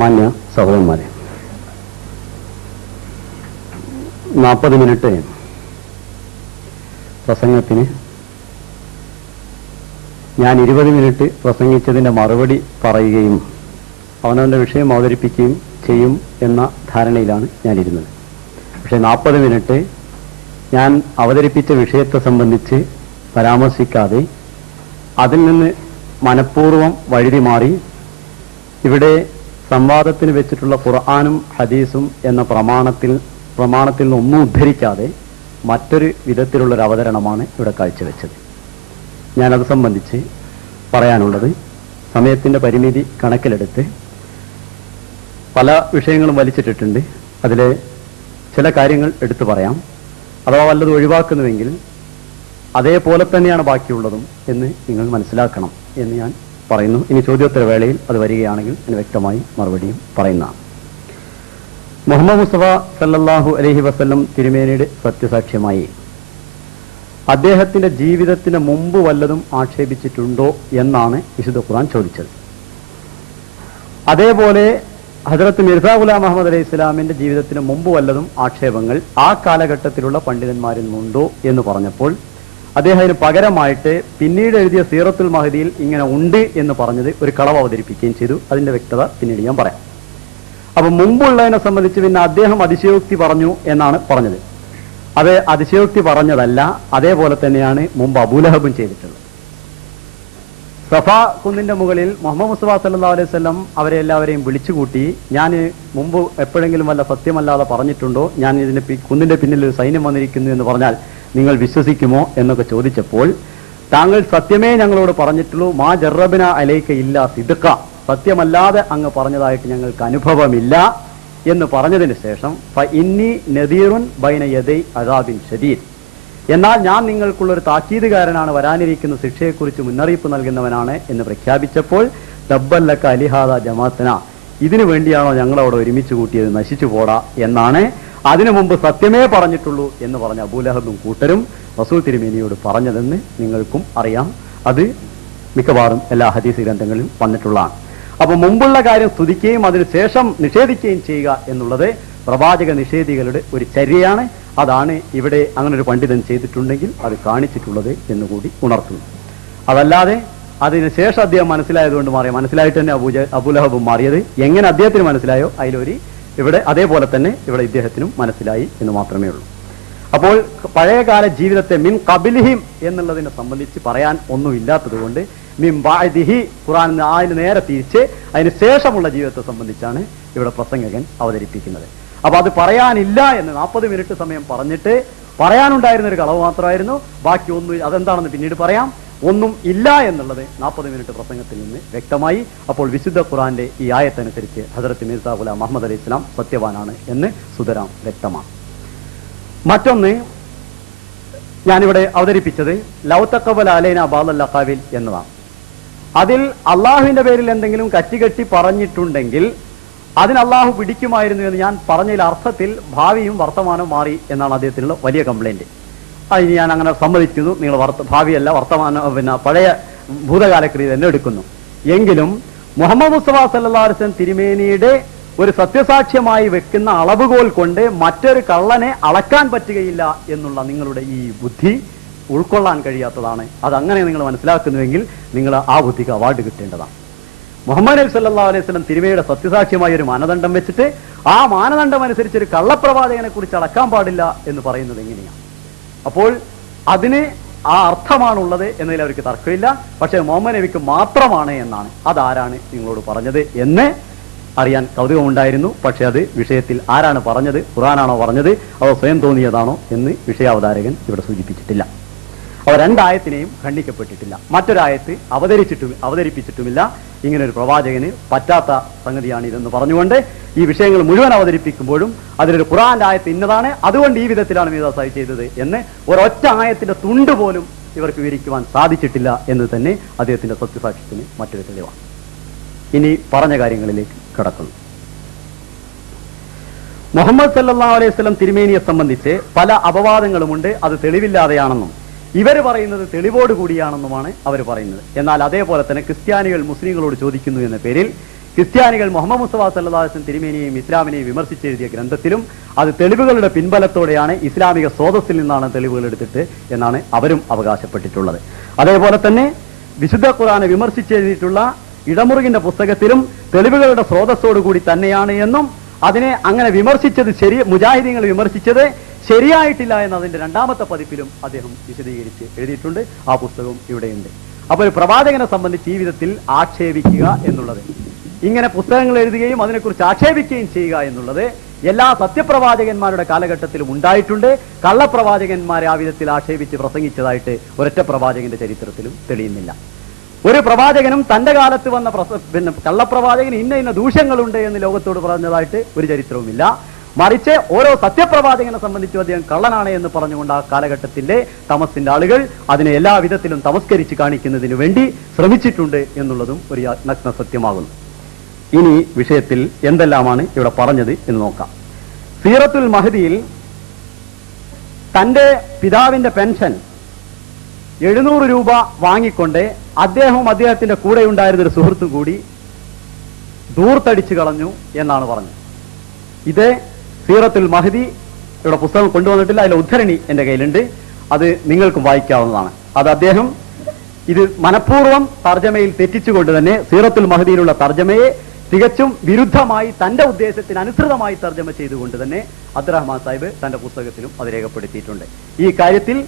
മാന്യ സഹോദരന്മാരെ, 40 മിനിറ്റ് പ്രസംഗത്തിന് ഞാൻ 20 മിനിറ്റ് പ്രസംഗിച്ചതിൻ്റെ മറുപടി പറയുകയും അവനവൻ്റെ വിഷയം അവതരിപ്പിക്കുകയും ചെയ്യും എന്ന ധാരണയിലാണ് ഞാനിരുന്നത്. പക്ഷേ 40 മിനിറ്റ് ഞാൻ അവതരിപ്പിച്ച വിഷയത്തെ സംബന്ധിച്ച് പരാമർശിക്കാതെ അതിൽ നിന്ന് മനഃപൂർവ്വം വഴുതി മാറി ഇവിടെ സംവാദത്തിന് വെച്ചിട്ടുള്ള ഖുർആനും ഹദീസും എന്ന പ്രമാണത്തിൽ നിന്നൊന്നും ഉദ്ധരിക്കാതെ മറ്റൊരു വിധത്തിലുള്ളൊരു അവതരണമാണ് ഇവിടെ കാഴ്ചവെച്ചത്. ഞാനത് സംബന്ധിച്ച് പറയാനുള്ളത്, സമയത്തിൻ്റെ പരിമിതി കണക്കിലെടുത്ത് പല വിഷയങ്ങളും വലിച്ചിട്ടിട്ടുണ്ട്. അതിലെ ചില കാര്യങ്ങൾ എടുത്തു പറയാം. അഥവാ വല്ലതും ഒഴിവാക്കുന്നുവെങ്കിൽ അതേപോലെ തന്നെയാണ് ബാക്കിയുള്ളതും എന്ന് നിങ്ങൾ മനസ്സിലാക്കണം എന്ന് ഞാൻ പറയുന്നു. ഇനി ചോദ്യോത്തര വേളയിൽ അത് വരികയാണെങ്കിൽ അതിന് വ്യക്തമായി മറുപടിയും പറയുന്നതാണ്. മുഹമ്മദ് മുസ്തഫ സല്ലല്ലാഹു അലൈഹി വസല്ലം തിരുമേനിയുടെ സത്യസാക്ഷ്യമായി അദ്ദേഹത്തിന്റെ ജീവിതത്തിന് മുമ്പ് വല്ലതും ആക്ഷേപിച്ചിട്ടുണ്ടോ എന്നാണ് വിശുദ്ധ ഖുർആൻ ചോദിച്ചത്. അതേപോലെ ഹസ്രത്ത് മിർസാ ഗുലാം അഹമ്മദ് അലൈഹി ഇസ്ലാമിന്റെ ജീവിതത്തിന് മുമ്പ് വല്ലതും ആക്ഷേപങ്ങൾ ആ കാലഘട്ടത്തിലുള്ള പണ്ഡിതന്മാരിൽ നിന്നുണ്ടോ എന്ന് പറഞ്ഞപ്പോൾ അദ്ദേഹം അതിന് പകരമായിട്ട് പിന്നീട് എഴുതിയ സീറത്തുൽ മഹദിയിൽ ഇങ്ങനെ ഉണ്ട് എന്ന് പറഞ്ഞത് ഒരു കളവ് അവതരിപ്പിക്കുകയും ചെയ്തു. അതിന്റെ വ്യക്തത പിന്നീട് ഞാൻ പറയാം. അപ്പൊ മുമ്പുള്ളതിനെ സംബന്ധിച്ച് പിന്നെ അദ്ദേഹം അതിശയോക്തി പറഞ്ഞു എന്നാണ് പറഞ്ഞത്. അത് അതിശയോക്തി പറഞ്ഞതല്ല, അതേപോലെ തന്നെയാണ് മുമ്പ് അബൂലഹബും ചെയ്തിട്ടുള്ളത്. സഫാ കുന്നിന്റെ മുകളിൽ മുഹമ്മദ് മുസ്തഫ സല്ലല്ലാഹു അലൈഹി വസല്ലം അവരെ എല്ലാവരെയും വിളിച്ചുകൂട്ടി, ഞാൻ മുമ്പ് എപ്പോഴെങ്കിലും വല്ല സത്യമല്ലാതെ പറഞ്ഞിട്ടുണ്ടോ, ഞാൻ ഇതിന് കുന്നിന്റെ പിന്നിൽ ഒരു സൈന്യം വന്നിരിക്കുന്നു എന്ന് പറഞ്ഞാൽ നിങ്ങൾ വിശ്വസിക്കുമോ എന്നൊക്കെ ചോദിച്ചപ്പോൾ, താങ്കൾ സത്യമേ ഞങ്ങളോട് പറഞ്ഞിട്ടുള്ളൂ, മാ ജറബന അലൈക ഇല്ല സിദ്ഖ, സത്യമല്ലാതെ അങ്ങ് പറഞ്ഞതായിട്ട് ഞങ്ങൾക്ക് അനുഭവമില്ല എന്ന് പറഞ്ഞതിന് ശേഷം ഫ ഇന്നി നദീറുൻ ബൈന യദൈ അദാബിൻ ശദീദ്, എന്നാൽ ഞാൻ നിങ്ങൾക്കുള്ളൊരു താക്കീതുകാരനാണ്, വരാനിരിക്കുന്ന ശിക്ഷയെക്കുറിച്ച് മുന്നറിയിപ്പ് നൽകുന്നവനാണ് എന്ന് പ്രഖ്യാപിച്ചപ്പോൾ തബ്ബല്ലക അലിഹാദ ജമാഅത്തന, ഇതിനു വേണ്ടിയാണോ ഞങ്ങളവിടെ ഒരുമിച്ച് കൂട്ടിയത്, നശിച്ചു പോടാ എന്നാണ് അതിനു മുമ്പ് സത്യമേ പറഞ്ഞിട്ടുള്ളൂ എന്ന് പറഞ്ഞ അബൂലഹബും കൂട്ടരും റസൂൽ തിരുമേനിയോട് പറഞ്ഞതെന്ന് നിങ്ങൾക്കും അറിയാം. അത് മിക്കവാറും എല്ലാ ഹദീസ് ഗ്രന്ഥങ്ങളിലും വന്നിട്ടുള്ളതാണ്. അപ്പൊ മുമ്പുള്ള കാര്യം സ്തുതിക്കുകയും അതിനുശേഷം നിഷേധിക്കുകയും ചെയ്യുക എന്നുള്ളത് പ്രവാചക നിഷേധികളുടെ ഒരു ചര്യയാണ്. അതാണ് ഇവിടെ അങ്ങനെ ഒരു പണ്ഡിതൻ ചെയ്തിട്ടുണ്ടെങ്കിൽ അത് കാണിച്ചിട്ടുള്ളത് എന്നുകൂടി ഉണർത്തുന്നു. അതല്ലാതെ അതിനുശേഷം അദ്ദേഹം മനസ്സിലായതുകൊണ്ട് മാറിയ, മനസ്സിലായിട്ട് തന്നെ അബൂലഹബും മാറിയത് എങ്ങനെ അദ്ദേഹത്തിന് മനസ്സിലായോ അതിലൊരു ഇവിടെ അതേപോലെ തന്നെ ഇവിടെ ഇദ്ദേഹത്തിനും മനസ്സിലായി എന്ന് മാത്രമേ ഉള്ളൂ. അപ്പോൾ പഴയകാല ജീവിതത്തെ മിൻ ഖബിലിഹിം എന്നുള്ളതിനെ സംബന്ധിച്ച് പറയാൻ ഒന്നുമില്ലാത്തത് കൊണ്ട് മിൻ ബഅദിഹി, ഖുർആൻ അതിന് നേരെ തിരിച്ച് അതിന് ശേഷമുള്ള ജീവിതത്തെ സംബന്ധിച്ചാണ് ഇവിടെ പ്രസംഗകൻ അവതരിപ്പിക്കുന്നത്. അപ്പൊ അത് പറയാനില്ല എന്ന് 40 മിനിറ്റ് സമയം പറഞ്ഞിട്ട് പറയാനുണ്ടായിരുന്ന ഒരു കളവ് മാത്രമായിരുന്നു, ബാക്കി ഒന്നും അതെന്താണെന്ന് പിന്നീട് പറയാം, ഒന്നും ഇല്ല എന്നുള്ളത് 40 മിനിറ്റ് പ്രസംഗത്തിൽ നിന്ന് വ്യക്തമായി. അപ്പോൾ വിശുദ്ധ ഖുർആന്റെ ഈ ആയത്തനുസരിച്ച് ഹസ്രത്ത് മിർസാ ഗുലാം മുഹമ്മദ് അലൈഹി ഇസ്ലാം സത്യവാനാണ് എന്ന് സുതരാം വ്യക്തമാണ്. മറ്റൊന്ന് ഞാനിവിടെ അവതരിപ്പിച്ചത് ലൗ തഖബ്ബല അലൈന ബഅദൽ ലഖാബിൽ എന്നതാണ്. അതിൽ അള്ളാഹുവിന്റെ പേരിൽ എന്തെങ്കിലും കച്ചികെട്ടി പറഞ്ഞിട്ടുണ്ടെങ്കിൽ അതിന് അള്ളാഹു പിടിക്കുമായിരുന്നു എന്ന് ഞാൻ പറഞ്ഞതിൽ അർത്ഥത്തിൽ ഭാവിയും വർത്തമാനവും മാറി എന്നാണ് അദ്ദേഹത്തിനുള്ള വലിയ കംപ്ലൈന്റ്. അതിന് ഞാൻ അങ്ങനെ സമ്മതിക്കുന്നു, നിങ്ങൾ ഭാവിയല്ല വർത്തമാനം പഴയ ഭൂതകാലക്രിയ തന്നെ എടുക്കുന്നു. എങ്കിലും മുഹമ്മദ് മുസ്തഫ സല്ലല്ലാഹു അലൈഹി വസല്ലം തിരുമേനിയുടെ ഒരു സത്യസാക്ഷ്യമായി വെക്കുന്ന അളവുകോൽ കൊണ്ട് മറ്റൊരു കള്ളനെ അളക്കാൻ പറ്റുകയില്ല എന്നുള്ള നിങ്ങളുടെ ഈ ബുദ്ധി ഉൾക്കൊള്ളാൻ കഴിയാത്തതാണ്. അതങ്ങനെ നിങ്ങൾ മനസ്സിലാക്കുന്നുവെങ്കിൽ നിങ്ങൾ ആ ബുദ്ധിക്ക് അവാർഡ് കിട്ടേണ്ടതാണ്. മുഹമ്മദ് നബി സല്ലല്ലാഹു അലൈഹി വസല്ലം തിരുമേനിയുടെ സത്യസാക്ഷ്യമായ ഒരു മാനദണ്ഡം വെച്ചിട്ട് ആ മാനദണ്ഡം അനുസരിച്ച് ഒരു കള്ളപ്രവാചകനെ കുറിച്ച് അളക്കാൻ പാടില്ല എന്ന് പറയുന്നത് എങ്ങനെയാണ്? അപ്പോൾ അതിന് ആ അർത്ഥമാണുള്ളത് എന്നതിൽ അവർക്ക് തർക്കമില്ല. പക്ഷേ മുഹമ്മദ് നബിക്ക് മാത്രമാണ് എന്നാണ്. അതാരാണ് നിങ്ങളോട് പറഞ്ഞത് എന്ന് അറിയാൻ കൗതുകമുണ്ടായിരുന്നു. പക്ഷെ അത് വിഷയത്തിൽ ആരാണ് പറഞ്ഞത്, ഖുർആനാണോ പറഞ്ഞത് അതോ സ്വയം തോന്നിയതാണോ എന്ന് വിഷയാവതാരകൻ ഇവിടെ സൂചിപ്പിച്ചിട്ടില്ല. അവ രണ്ടായത്തിനെയും ഖണ്ഡിക്കപ്പെട്ടിട്ടില്ല. മറ്റൊരായത്ത് അവതരിപ്പിച്ചിട്ടുമില്ല. ഇങ്ങനെ ഒരു പ്രവാചകന് പറ്റാത്ത സംഗതിയാണ് ഇതെന്ന് പറഞ്ഞുകൊണ്ട് ഈ വിഷയങ്ങൾ മുഴുവൻ അവതരിപ്പിക്കുമ്പോഴും അതിലൊരു ഖുർആന്റെ ആയത്ത് ഇന്നതാണ്, അതുകൊണ്ട് ഈ വിധത്തിലാണ് മീറാ സാഹിബ് ചെയ്തത് എന്ന് ഒരൊറ്റ ആയത്തിന്റെ തുണ്ട് പോലും ഇവർക്ക് വിവരിക്കുവാൻ സാധിച്ചിട്ടില്ല എന്ന് തന്നെ അദ്ദേഹത്തിന്റെ സത്യസാക്ഷ്യത്തിന് മറ്റൊരു തെളിവാണ്. ഇനി പറഞ്ഞ കാര്യങ്ങളിലേക്ക് കടക്കുന്നു. മുഹമ്മദ് സല്ലല്ലാഹു അലൈഹി വസല്ലം തിരുമേനിയെ സംബന്ധിച്ച് പല അപവാദങ്ങളുമുണ്ട്. അത് തെളിവില്ലാതെയാണെന്നും ഇവർ പറയുന്നത് തെളിവോട് കൂടിയാണെന്നുമാണ് അവർ പറയുന്നത്. എന്നാൽ അതേപോലെ തന്നെ ക്രിസ്ത്യാനികൾ മുസ്ലിങ്ങളോട് ചോദിക്കുന്നു എന്ന പേരിൽ ക്രിസ്ത്യാനികൾ മുഹമ്മദ് മുസ്തഫ സല്ലല്ലാഹു അലൈഹി വസല്ലം തിരുമേനിയെയും ഇസ്ലാമിനെയും വിമർശിച്ചെഴുതിയ ഗ്രന്ഥത്തിലും അത് തെളിവുകളുടെ പിൻബലത്തോടെയാണ്, ഇസ്ലാമിക സ്രോതസ്സിൽ നിന്നാണ് തെളിവുകൾ എടുത്തിട്ട് എന്നാണ് അവരും അവകാശപ്പെട്ടിട്ടുള്ളത്. അതേപോലെ തന്നെ വിശുദ്ധ ഖുർആനെ വിമർശിച്ചെഴുതിയിട്ടുള്ള ഇടമുറുകിന്റെ പുസ്തകത്തിലും തെളിവുകളുടെ സ്രോതസ്സോടുകൂടി തന്നെയാണ് എന്നും അതിനെ അങ്ങനെ വിമർശിച്ചത് മുജാഹിദീങ്ങൾ വിമർശിച്ചത് ശരിയായിട്ടില്ല എന്ന് അതിന്റെ 2ാമത്തെ പതിപ്പിലും അദ്ദേഹം വിശദീകരിച്ച് എഴുതിയിട്ടുണ്ട്. ആ പുസ്തകവും ഇവിടെയുണ്ട്. അപ്പോൾ ഒരു പ്രവാചകനെ സംബന്ധിച്ച് ഈ വിധത്തിൽ ആക്ഷേപിക്കുക എന്നുള്ളത്, ഇങ്ങനെ പുസ്തകങ്ങൾ എഴുതുകയും അതിനെക്കുറിച്ച് ആക്ഷേപിക്കുകയും ചെയ്യുക എന്നുള്ളത് എല്ലാ സത്യപ്രവാചകന്മാരുടെ കാലഘട്ടത്തിലും ഉണ്ടായിട്ടുണ്ട്. കള്ളപ്രവാചകന്മാരെ ആ വിധത്തിൽ ആക്ഷേപിച്ച് പ്രസംഗിച്ചതായിട്ട് ഒരൊറ്റ പ്രവാചകന്റെ ചരിത്രത്തിലും തെളിയുന്നില്ല. ഒരു പ്രവാചകനും തന്റെ കാലത്ത് വന്ന കള്ളപ്രവാചകന് ഇന്ന ദൂഷ്യങ്ങളുണ്ട് എന്ന് ലോകത്തോട് പറഞ്ഞതായിട്ട് ഒരു ചരിത്രവുമില്ല. മറിച്ച് ഓരോ സത്യപ്രവാചകനെ സംബന്ധിച്ചും അദ്ദേഹം കള്ളനാണ് എന്ന് പറഞ്ഞുകൊണ്ട് ആ കാലഘട്ടത്തിന്റെ തമസിന്റെ ആളുകൾ അതിനെ എല്ലാ വിധത്തിലും തമസ്കരിച്ച് കാണിക്കുന്നതിന് വേണ്ടി ശ്രമിച്ചിട്ടുണ്ട് എന്നുള്ളതും ഒരു നഗ്ന സത്യമാകുന്നു. ഇനി വിഷയത്തിൽ എന്തെല്ലാമാണ് ഇവിടെ പറഞ്ഞത് എന്ന് നോക്കാം. സീറത്തുൽ മഹദിയിൽ തന്റെ പിതാവിന്റെ പെൻഷൻ 700 രൂപ വാങ്ങിക്കൊണ്ട് അദ്ദേഹവും അദ്ദേഹത്തിന്റെ കൂടെ ഉണ്ടായിരുന്ന ഒരു സുഹൃത്തും കൂടി ദൂർത്തടിച്ചു കളഞ്ഞു എന്നാണ് പറഞ്ഞത്. ഇത് സീറത്തുൽ മഹദി ഇവിടെ പുസ്തകം കൊണ്ടുവന്നിട്ടില്ല, അതിലെ ഉദ്ധരണി എന്റെ കയ്യിലുണ്ട്, അത് നിങ്ങൾക്കും വായിക്കാവുന്നതാണ്. അത് അദ്ദേഹം ഇത് മനഃപൂർവ്വം തർജ്ജമയിൽ തെറ്റിച്ചുകൊണ്ട് തന്നെ സീറത്തുൽ മഹദിയിലുള്ള തർജ്ജമയെ തികച്ചും വിരുദ്ധമായി തന്റെ ഉദ്ദേശത്തിന് അനുസൃതമായി തർജ്ജമ ചെയ്തുകൊണ്ട് തന്നെ അബ്ദുറഹ്മാൻ സാഹിബ് തന്റെ പുസ്തകത്തിലും അത് രേഖപ്പെടുത്തിയിട്ടുണ്ട്. ഈ കാര്യത്തിൽ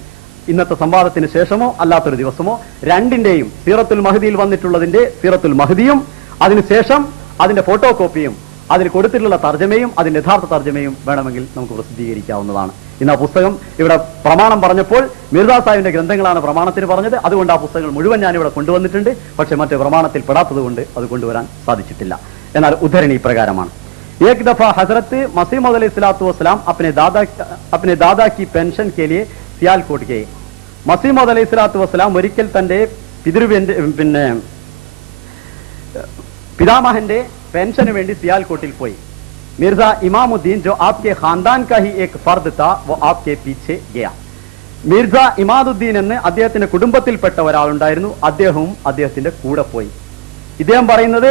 ഇന്നത്തെ സംവാദത്തിന് ശേഷമോ അല്ലാത്തൊരു ദിവസമോ രണ്ടിന്റെയും സീറത്തുൽ മഹദിയിൽ വന്നിട്ടുള്ളതിന്റെ സീറത്തുൽ മഹദിയും അതിനുശേഷം അതിന്റെ ഫോട്ടോ കോപ്പിയും അതിൽ കൊടുത്തിട്ടുള്ള തർജ്ജമയും അതിന്റെ യഥാർത്ഥ തർജ്ജമയും വേണമെങ്കിൽ നമുക്ക് പ്രസിദ്ധീകരിക്കാവുന്നതാണ്. ഇന്ന് ആ പുസ്തകം ഇവിടെ പ്രമാണം പറഞ്ഞപ്പോൾ മിർസാ സാഹിബിന്റെ ഗ്രന്ഥങ്ങളാണ് പ്രമാണത്തിന് പറഞ്ഞത്. അതുകൊണ്ട് ആ പുസ്തകങ്ങൾ മുഴുവൻ ഞാനിവിടെ കൊണ്ടുവന്നിട്ടുണ്ട്. പക്ഷെ മറ്റു പ്രമാണത്തിൽ പെടാത്തത് കൊണ്ട് അത് കൊണ്ടുവരാൻ സാധിച്ചിട്ടില്ല. എന്നാൽ ഉദ്ധരണി ഇപ്രകാരമാണ്: एक दफा हजरत मसीह मौद अलैहिस्सलातु वस्सलाम अपने दादा की पेंशन के लिए सियालकोट गए. मसीह मौद अलैहिस्सलातु वस्सलाम ഒരിക്കൽ തന്റെ പിതാമഹന്റെ पेंशन वेंडी सियालकोटिल पोई. मिर्जा इमामुद्दीन जो आपके खानदान का ही एक फर्द था वो आपके पीछे गया. മിർസ ഇമാദുദ്ദീൻ എന്ന് അദ്ദേഹത്തിന്റെ കുടുംബത്തിൽപ്പെട്ട ഒരാളുണ്ടായിരുന്നു. അദ്ദേഹവും അദ്ദേഹത്തിന്റെ കൂടെ പോയി. ഇദ്ദേഹം പറയുന്നത്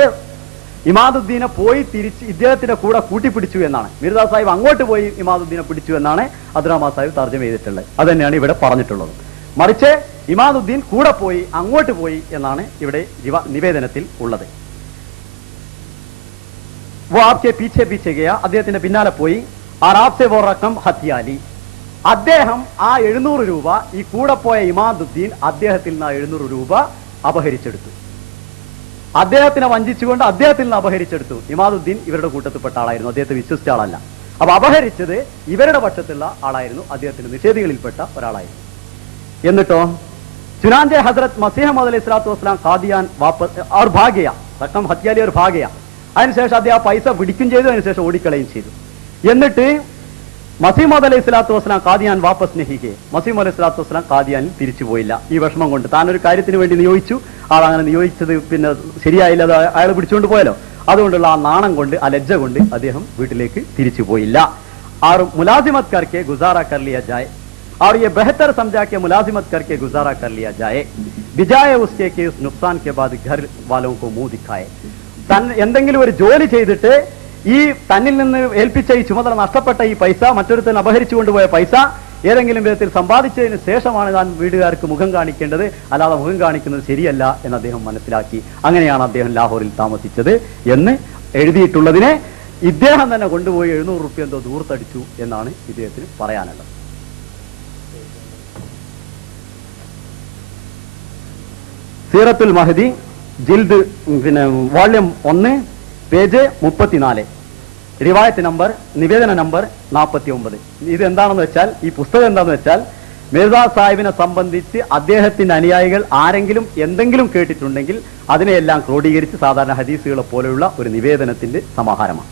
ഇമാദുദ്ദീനെ പോയി തിരിച്ച് ഇദ്ദേഹത്തിന്റെ കൂടെ കൂട്ടിപ്പിടിച്ചു എന്നാണ്. മിർസ സാഹിബ് അങ്ങോട്ട് പോയി ഇമാദുദ്ദീനെ പിടിച്ചു എന്നാണ് അബ്ദുറഹ്മാൻ സാഹിബ് തർജ്ജമ ചെയ്തിട്ടുള്ളത്. അത് തന്നെയാണ് ഇവിടെ പറഞ്ഞിട്ടുള്ളത്. മറിച്ച് ഇമാദുദ്ദീൻ കൂടെ പോയി, അങ്ങോട്ട് പോയി എന്നാണ് ഇവിടെ നിവേദനത്തിൽ ഉള്ളത്. वो आपके पीछे पीछे गया, അദ്ദേഹത്തിന്റെ പിന്നാലെ പോയി. और आपसे वो रकम हत्या ली. അദ്ദേഹം ആ 700 രൂപ ഈ കൂടെ പോയ ഇമാദുദ്ദീൻ അദ്ദേഹത്തിൽ നിന്ന് 700 രൂപ അപഹരിച്ചെടുത്തു. അദ്ദേഹത്തിനെ വഞ്ചിച്ചുകൊണ്ട് അദ്ദേഹത്തിൽ നിന്ന് അപഹരിച്ചെടുത്തു. ഇമാദുദ്ദീൻ ഇവരുടെ കൂട്ടത്തിൽപ്പെട്ട ആളായിരുന്നു, അദ്ദേഹത്തെ വിശ്വസിച്ച ആളല്ല. അപ്പൊ അപഹരിച്ചത് ഇവരുടെ പക്ഷത്തുള്ള ആളായിരുന്നു, അദ്ദേഹത്തിന്റെ നിഷേധികളിൽപ്പെട്ട ഒരാളായിരുന്നു. എന്നിട്ടോ ചുനാന്റെ ഹസ്രത്ത് മസീഹ് മൗഊദ് അലൈഹിസ്സലാത്തു വസ്സലാം ഖാദിയാൻ വാപ്പസ് और भाग गया, रकम हत्या ली और भाग गया. അതിനുശേഷം അദ്ദേഹം ആ പൈസ പിടിക്കുകയും ചെയ്തു, അതിനുശേഷം ഓടിക്കളയും ചെയ്തു. എന്നിട്ട് മസീഹ് മൗഊദ് അലൈഹിസ്സലാത്തു വസ്സലാം ഖാദിയാൻ വാപ്പസ് നഹികെ, മസീഹ് മൗഊദ് അലൈഹിസ്സലാത്തു വസ്സലാം ഖാദിയാനിൽ തിരിച്ചു പോയില്ല. ഈ വിഷമം കൊണ്ട് താൻ ഒരു കാര്യത്തിന് വേണ്ടി നിയോഗിച്ചു, ആളങ്ങനെ നിയോഗിച്ചത് പിന്നെ ശരിയായില്ല, അത് അയാൾ പിടിച്ചുകൊണ്ട് പോയല്ലോ. അതുകൊണ്ടുള്ള ആ നാണം കൊണ്ട്, ആ ലജ്ജ കൊണ്ട് അദ്ദേഹം വീട്ടിലേക്ക് തിരിച്ചു പോയില്ല. और मुलाजिमत करके गुजारा कर लिया जाए और ये बेहतर समझा के मुलाजिमत करके गुजारा कर लिया जाए बिजाय उसके कि उस नुकसान के बाद घर वालों को मुंह दिखाए. എന്തെങ്കിലും ഒരു ജോലി ചെയ്തിട്ട് ഈ തന്നിൽ നിന്ന് ഏൽപ്പിച്ച ഈ ചുമതല നഷ്ടപ്പെട്ട ഈ പൈസ, മറ്റൊരുത്തൻ അപഹരിച്ചു കൊണ്ടുപോയ പൈസ ഏതെങ്കിലും വിധത്തിൽ സമ്പാദിച്ചതിന് ശേഷമാണ് താൻ വീടുകാർക്ക് മുഖം കാണിക്കേണ്ടത്, അല്ലാതെ മുഖം കാണിക്കുന്നത് ശരിയല്ല എന്ന് അദ്ദേഹം മനസ്സിലാക്കി. അങ്ങനെയാണ് അദ്ദേഹം ലാഹോറിൽ താമസിച്ചത് എന്ന് എഴുതിയിട്ടുള്ളതിനെ ഇദ്ദേഹം തന്നെ കൊണ്ടുപോയി 700 റുപ്യ എന്തോ ദൂർത്തടിച്ചു എന്നാണ് ഇദ്ദേഹത്തിന് പറയാനുള്ളത്. സീറത്തുൽ മഹദി ജിൽദ് വോള്യം 1 പേജ് 34, റിവായത്ത് നമ്പർ, നിവേദന നമ്പർ 49. ഇത് എന്താണെന്ന് വെച്ചാൽ, ഈ പുസ്തകം എന്താണെന്ന് വെച്ചാൽ, മിർസാ സാഹിബിനെ സംബന്ധിച്ച് അദ്ദേഹത്തിന്റെ അനുയായികൾ ആരെങ്കിലും എന്തെങ്കിലും കേട്ടിട്ടുണ്ടെങ്കിൽ അതിനെയെല്ലാം ക്രോഡീകരിച്ച് സാധാരണ ഹദീസുകളെ പോലെയുള്ള ഒരു നിവേദനത്തിന്റെ സമാഹാരമാണ്.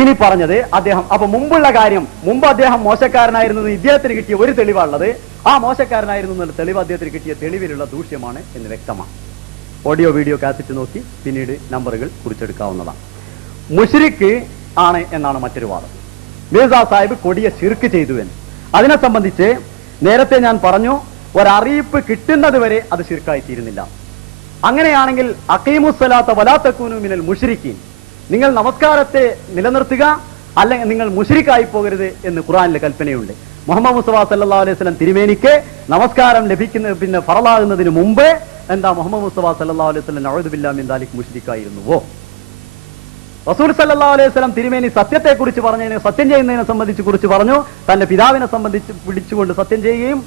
ഇനി പറഞ്ഞത് അദ്ദേഹം അപ്പൊ മുമ്പുള്ള കാര്യം, മുമ്പ് അദ്ദേഹം മോശക്കാരനായിരുന്നു ഇദ്ദേഹത്തിന് കിട്ടിയ ഒരു തെളിവാണുള്ളത്. ആ മോശക്കാരനായിരുന്നു എന്നുള്ള തെളിവ് അദ്ദേഹത്തിന് കിട്ടിയ തെളിവിലുള്ള ദൂഷ്യമാണ് എന്ന് വ്യക്തമാണ്. ഓഡിയോ വീഡിയോ കാസറ്റ് നോക്കി പിന്നീട് നമ്പറുകൾ കുറിച്ചെടുക്കാവുന്നതാണ്. മുശ്രിക്ക് ആണ് എന്നാണ് മറ്റൊരു വാദം. മിർസ സാഹിബ് കൊടിയ ശിർക്ക് ചെയ്തു എന്ന്. അതിനെ സംബന്ധിച്ച് നേരത്തെ ഞാൻ പറഞ്ഞു, ഒരറിയിപ്പ് കിട്ടുന്നത് വരെ അത് ശിർക്കായി തീരുന്നില്ല. അങ്ങനെയാണെങ്കിൽ അഖീമുസ്സലാത്ത വലാ തകൂനു മിനൽ മുശ്രിക്കീൻ, നിങ്ങൾ നമസ്കാരത്തെ നിലനിർത്തുക, അല്ലെങ്കിൽ നിങ്ങൾ മുശ്രിക്കായി പോകരുത് എന്ന് ഖുർആനിലെ കൽപ്പനയുണ്ട്. മുഹമ്മദ് മുസ്തഫ സല്ലല്ലാഹു അലൈഹി വസല്ലം തിരുമേനിക്ക് നമസ്കാരം ലഭിക്കുന്ന ഫറലാകുന്നതിന് മുമ്പ് എന്താ മുഹമ്മദ് മുസ്തഫ സല്ലല്ലാഹു അലൈഹി വസല്ലം നഊദു ബില്ലാഹി മിൻ ദാലിക് മുശ്രിക്കായിരുന്നുവോ? റസൂൽ സല്ലല്ലാഹു അലൈഹി വസല്ലം തിരുമേനി സത്യത്തെക്കുറിച്ച് പറഞ്ഞതിന്, സത്യം ചെയ്യുന്നതിനെ സംബന്ധിച്ച് കുറിച്ച് പറഞ്ഞു. തന്റെ പിതാവിനെ സംബന്ധിച്ച് വിളിച്ചുകൊണ്ട് സത്യം ചെയ്യുകയും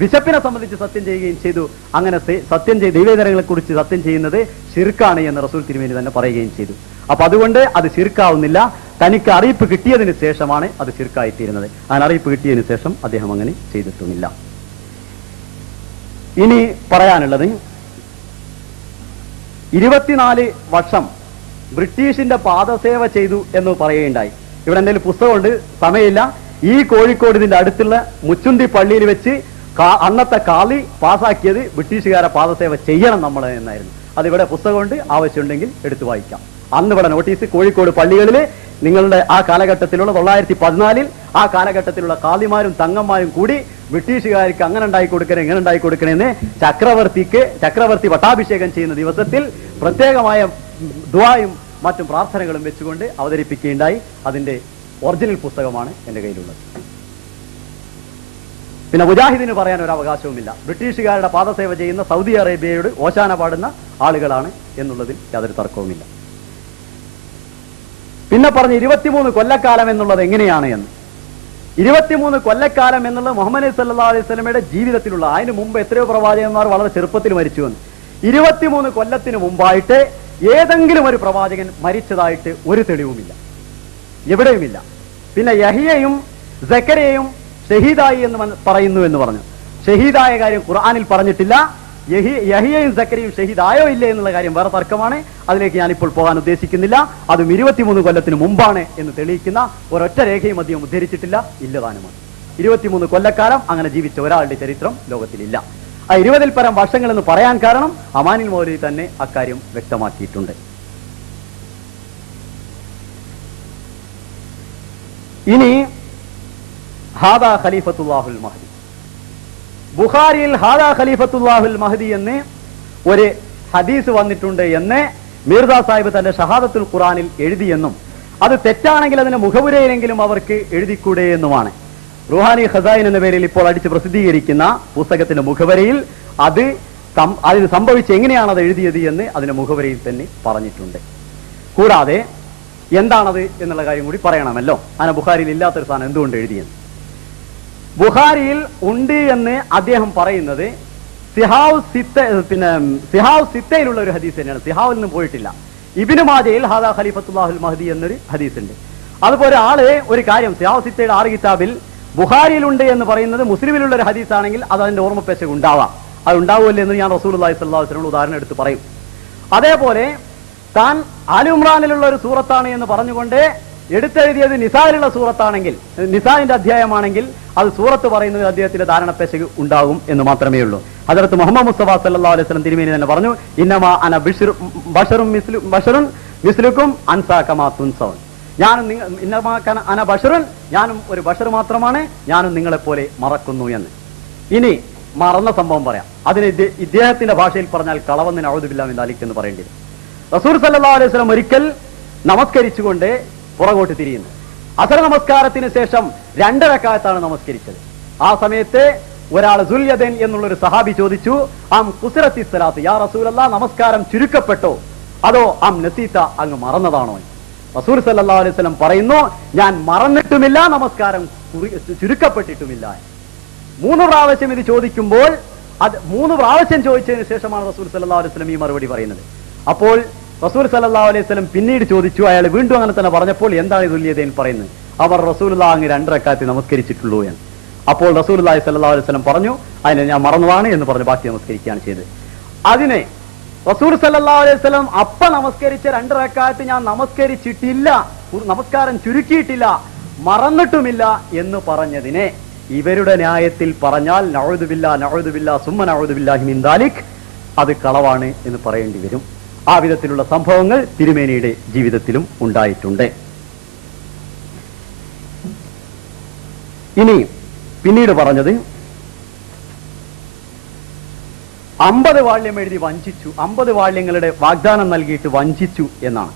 ബിഷപ്പിനെ സംബന്ധിച്ച് സത്യം ചെയ്യുകയും ചെയ്തു. അങ്ങനെ സത്യം ചെയ്ത് ദൈവേതരങ്ങളെ കുറിച്ച് സത്യം ചെയ്യുന്നത് ശിർക്കാണ് എന്ന് റസൂൽ തിരുമേനി തന്നെ പറയുകയും ചെയ്തു. അപ്പൊ അതുകൊണ്ട് അത് ശിർക്കാവുന്നില്ല. തനിക്ക് അറിയിപ്പ് കിട്ടിയതിന് ശേഷമാണ് അത് ശിർക്കായിത്തീരുന്നത്. അങ്ങനെ അറിയിപ്പ് കിട്ടിയതിന് ശേഷം അദ്ദേഹം അങ്ങനെ ചെയ്തിട്ടുമില്ല. ഇനി പറയാനുള്ളത്, 24 വർഷം ബ്രിട്ടീഷിന്റെ പാദസേവ ചെയ്തു എന്ന് പറയുകയുണ്ടായി. ഇവിടെ എന്തെങ്കിലും പുസ്തകമുണ്ട്, സമയമില്ല. ഈ കോഴിക്കോട് ഇതിന്റെ അടുത്തുള്ള മുച്ചുന്തി പള്ളിയിൽ വെച്ച് അന്നത്തെ കാളി പാസാക്കിയത് ബ്രിട്ടീഷുകാരെ പാദസേവ ചെയ്യണം നമ്മൾ എന്നായിരുന്നു. അതിവിടെ പുസ്തകമുണ്ട്, ആവശ്യമുണ്ടെങ്കിൽ എടുത്തു വായിക്കാം. അന്ന് ഇവിടെ നോട്ടീസ്, കോഴിക്കോട് പള്ളികളിൽ നിങ്ങളുടെ ആ കാലഘട്ടത്തിലുള്ള 914 ആ കാലഘട്ടത്തിലുള്ള കാളിമാരും തങ്ങന്മാരും കൂടി ബ്രിട്ടീഷുകാർക്ക് അങ്ങനെ ഉണ്ടായി കൊടുക്കണേ ഇങ്ങനെ ഉണ്ടായി കൊടുക്കണേന്ന് ചക്രവർത്തി പട്ടാഭിഷേകം ചെയ്യുന്ന ദിവസത്തിൽ പ്രത്യേകമായ ദുആയും മറ്റും പ്രാർത്ഥനകളും വെച്ചുകൊണ്ട് അവതരിപ്പിക്കുകയുണ്ടായി. അതിന്റെ ഒറിജിനൽ പുസ്തകമാണ് എന്റെ കയ്യിലുള്ളത്. പിന്നെ മുജാഹിദിന് പറയാൻ ഒരു അവകാശവുമില്ല. ബ്രിട്ടീഷുകാരുടെ പാദസേവ ചെയ്യുന്ന സൗദി അറേബ്യയോട് ഓശാന പാടുന്ന ആളുകളാണ് എന്നുള്ളതിൽ യാതൊരു തർക്കവുമില്ല. പിന്നെ പറഞ്ഞ് 23 കൊല്ലക്കാലം എന്നുള്ളത് എങ്ങനെയാണ് എന്ന്. 23 കൊല്ലക്കാലം എന്നുള്ളത് മുഹമ്മദ് നബി സല്ലല്ലാഹു അലൈഹി വസല്ലമയുടെ ജീവിതത്തിലുള്ള, അതിന് മുമ്പ് എത്രയോ പ്രവാചകന്മാർ വളരെ ചെറുപ്പത്തിൽ മരിച്ചു എന്ന്. 23 കൊല്ലത്തിന് മുമ്പായിട്ട് ഏതെങ്കിലും ഒരു പ്രവാചകൻ മരിച്ചതായിട്ട് ഒരു തെളിവുമില്ല, എവിടെയുമില്ല. പിന്നെ യഹിയയും സക്കരിയയും ഷഹീദായി എന്ന് പറയുന്നു എന്ന് പറഞ്ഞു. ഷഹീദായ കാര്യം ഖുർആനിൽ പറഞ്ഞിട്ടില്ല. യഹിയയും സക്കരിയും ഷഹീദായോ ഇല്ലേ എന്നുള്ള കാര്യം വേറെ തർക്കമാണ്. അതിലേക്ക് ഞാനിപ്പോൾ പോകാൻ ഉദ്ദേശിക്കുന്നില്ല. അതും 23 കൊല്ലത്തിന് മുമ്പാണ് എന്ന് തെളിയിക്കുന്ന ഒരൊറ്റ രേഖയും അദ്ദേഹം ഉദ്ധരിച്ചിട്ടില്ല, ഇല്ലതാനുമാണ്. 23 കൊല്ലക്കാലം അങ്ങനെ ജീവിച്ച ഒരാളുടെ ചരിത്രം ലോകത്തിലില്ല. ആ 20-ൽ പരം വർഷങ്ങൾ എന്ന് പറയാൻ കാരണം അമാനിൽ മൗലവി തന്നെ അക്കാര്യം വ്യക്തമാക്കിയിട്ടുണ്ട്. ഇനി ഹാദാ ഖലീഫത്തുല്ലാഹുൽ മഹ്ദി, ബുഖാരിയിൽ ഹാദാ ഖലീഫത്തുല്ലാഹുൽ മഹ്ദി എന്ന് ഒരു ഹദീസ് വന്നിട്ടുണ്ട് എന്ന് മിർസ സാഹിബ് തന്റെ ഷഹാദത്തുൽ ഖുർആനിൽ എഴുതിയെന്നും അത് തെറ്റാണെങ്കിൽ അതിന്റെ മുഖവുരയിലെങ്കിലും അവർക്ക് എഴുതിക്കൂടെ എന്നുമാണ് റുഹാനി ഖസായിൻ എന്ന പേരിൽ ഇപ്പോൾ അടിച്ച് പ്രസിദ്ധീകരിക്കുന്ന പുസ്തകത്തിന്റെ മുഖവരയിൽ അതിന് സംഭവിച്ച് എങ്ങനെയാണ് അത് എഴുതിയത് എന്ന് അതിന്റെ മുഖവരയിൽ തന്നെ പറഞ്ഞിട്ടുണ്ട്. കൂടാതെ എന്താണത് എന്നുള്ള കാര്യം കൂടി പറയണമല്ലോ. അങ്ങനെ ബുഖാരിയിൽ ഇല്ലാത്തൊരു സാധനം എന്തുകൊണ്ട് എഴുതിയെന്ന്. ബുഖാരിയിൽ ഉണ്ട് എന്ന് അദ്ദേഹം പറയുന്നത് സിഹാവ് സിത്തയിലുള്ള ഒരു ഹദീസ് തന്നെയാണ്. സിഹാവിൽ നിന്നും പോയിട്ടില്ല. ഇബ്നു മാജയിൽ ഹാദാ ഖലീഫത്തുല്ലാഹുൽ മഹ്ദി എന്നൊരു ഹദീസ് ഉണ്ട്. അതുപോലെ ആള് ഒരു കാര്യം, സിഹാവ് സിത്തയുടെ 6 കിതാബിൽ ബുഖാരിയിലുണ്ട് എന്ന് പറയുന്നത് മുസ്ലിമിലുള്ള ഒരു ഹദീസ് ആണെങ്കിൽ അത് അതിന്റെ ഓർമ്മപ്പേശ ഉണ്ടാവാം. അത് ഉണ്ടാവുമല്ലേ എന്ന് ഞാൻ റസൂലുള്ളാഹി സ്വല്ലല്ലാഹു അലൈഹി വസല്ലം ഉദാഹരണം എടുത്ത് പറയും. അതേപോലെ താൻ ആലി ഇമ്രാനിലുള്ള ഒരു സൂറത്താണ് എന്ന് പറഞ്ഞുകൊണ്ട് എടുത്തെഴുതിയത് നിസായിലുള്ള സൂറത്താണെങ്കിൽ, നിസായിന്റെ അധ്യായമാണെങ്കിൽ അത് സൂറത്ത് പറയുന്നതിൽ അദ്ദേഹത്തിന്റെ ധാരണപ്പേശ ഉണ്ടാകും എന്ന് മാത്രമേ ഉള്ളൂ. ഹദറത്ത് മുഹമ്മദ് മുസ്തഫ സല്ലല്ലാഹു അലൈഹി വസല്ലം തിരുമേനി തന്നെ പറഞ്ഞു, ഇന്നമാ അന ബശറുൻ മിസ്ലുക്കും അൻസാ കമാ തുൻസൗൻ, ഞാനും ഒരു ബഷർ മാത്രമാണ്, ഞാനും നിങ്ങളെപ്പോലെ മറക്കുന്നു എന്ന്. ഇനി മറന്ന സംഭവം പറയാം. അതിന് ഇദ്ദേഹത്തിന്റെ ഭാഷയിൽ പറഞ്ഞാൽ കളവന്ന് നഊദു ബില്ലാഹി മിൻ ദാലിക് എന്ന് പറയേണ്ടി വരും. റസൂൽ സല്ലല്ലാഹു അലൈഹി വസല്ലം ഒരിക്കൽ നമസ്കരിച്ചുകൊണ്ട് പുറകോട്ട് തിരിയുന്നു. അസർ നമസ്കാരത്തിന് ശേഷം 2 റക്അത്താണ് നമസ്കരിച്ചത്. ആ സമയത്ത് ഒരാൾ സുൽയദൻ എന്നുള്ളൊരു സഹാബി ചോദിച്ചു, അം ഖുസ്റത്തി സ്വലാത്ത് യാ റസൂലല്ലാഹ്, നമസ്കാരം ചുരുക്കപ്പെട്ടോ അതോ അം നസീത, അങ്ങ് മറന്നതാണോ? റസൂൽ സല്ലല്ലാഹു അലൈഹി വസല്ലം പറയുന്നു, ഞാൻ മറന്നിട്ടുമില്ല, നമസ്കാരം ചുരുക്കപ്പെട്ടിട്ടുമില്ല. 3 പ്രാവശ്യം ഇത് ചോദിക്കുമ്പോൾ, അത് 3 പ്രാവശ്യം ചോദിച്ചതിന് ശേഷമാണ് റസൂൽ സല്ലല്ലാഹു അലൈഹി വസല്ലം ഈ മറുപടി പറയുന്നത്. അപ്പോൾ റസൂൽ സല്ലല്ലാഹു അലൈഹി വസല്ലം പിന്നീട് ചോദിച്ചു, അയാൾ വീണ്ടും അങ്ങനെ തന്നെ പറഞ്ഞപ്പോൾ എന്താണ് തുല്യതയിൽ പറയുന്നത്? അവർ റസൂലുള്ളാഹി അങ്ങ് 2 റക്അത്ത് നമസ്കരിച്ചിട്ടുള്ളൂ എന്ന്. അപ്പോൾ റസൂലുള്ളാഹി സല്ലല്ലാഹു അലൈഹി വസല്ലം പറഞ്ഞു, അതിനെ ഞാൻ മറന്നതാണ് എന്ന് പറഞ്ഞ് ബാക്കി നമസ്കരിക്കുകയാണ് ചെയ്തത്. അതിനെ റസൂൽ സല്ലല്ലാഹു അലൈഹി വസല്ലം അപ്പ നമസ്കരിച്ച 2 റക്അത്ത് ഞാൻ നമസ്കരിച്ചിട്ടില്ല, നമസ്കാരം ചുരുക്കിയിട്ടില്ല, മറന്നിട്ടുമില്ല എന്ന് പറഞ്ഞതിനെ ഇവരുടെ ന്യായത്തിൽ പറഞ്ഞാൽ നഊദു ബില്ലാഹ് സുമ്മ നഊദു ബില്ലാഹി മിൻ ദാലിക്, അത് കളവാണ് എന്ന് പറയേണ്ടി വരും. ആ വിധത്തിലുള്ള സംഭവങ്ങൾ തിരുമേനിയുടെ ജീവിതത്തിലും ഉണ്ടായിട്ടുണ്ട്. ഇനി പിന്നീട് പറഞ്ഞത് 50 വാള്യം എഴുതി വഞ്ചിച്ചു, 50 വാള്യങ്ങളുടെ വാഗ്ദാനം നൽകിയിട്ട് വഞ്ചിച്ചു എന്നാണ്.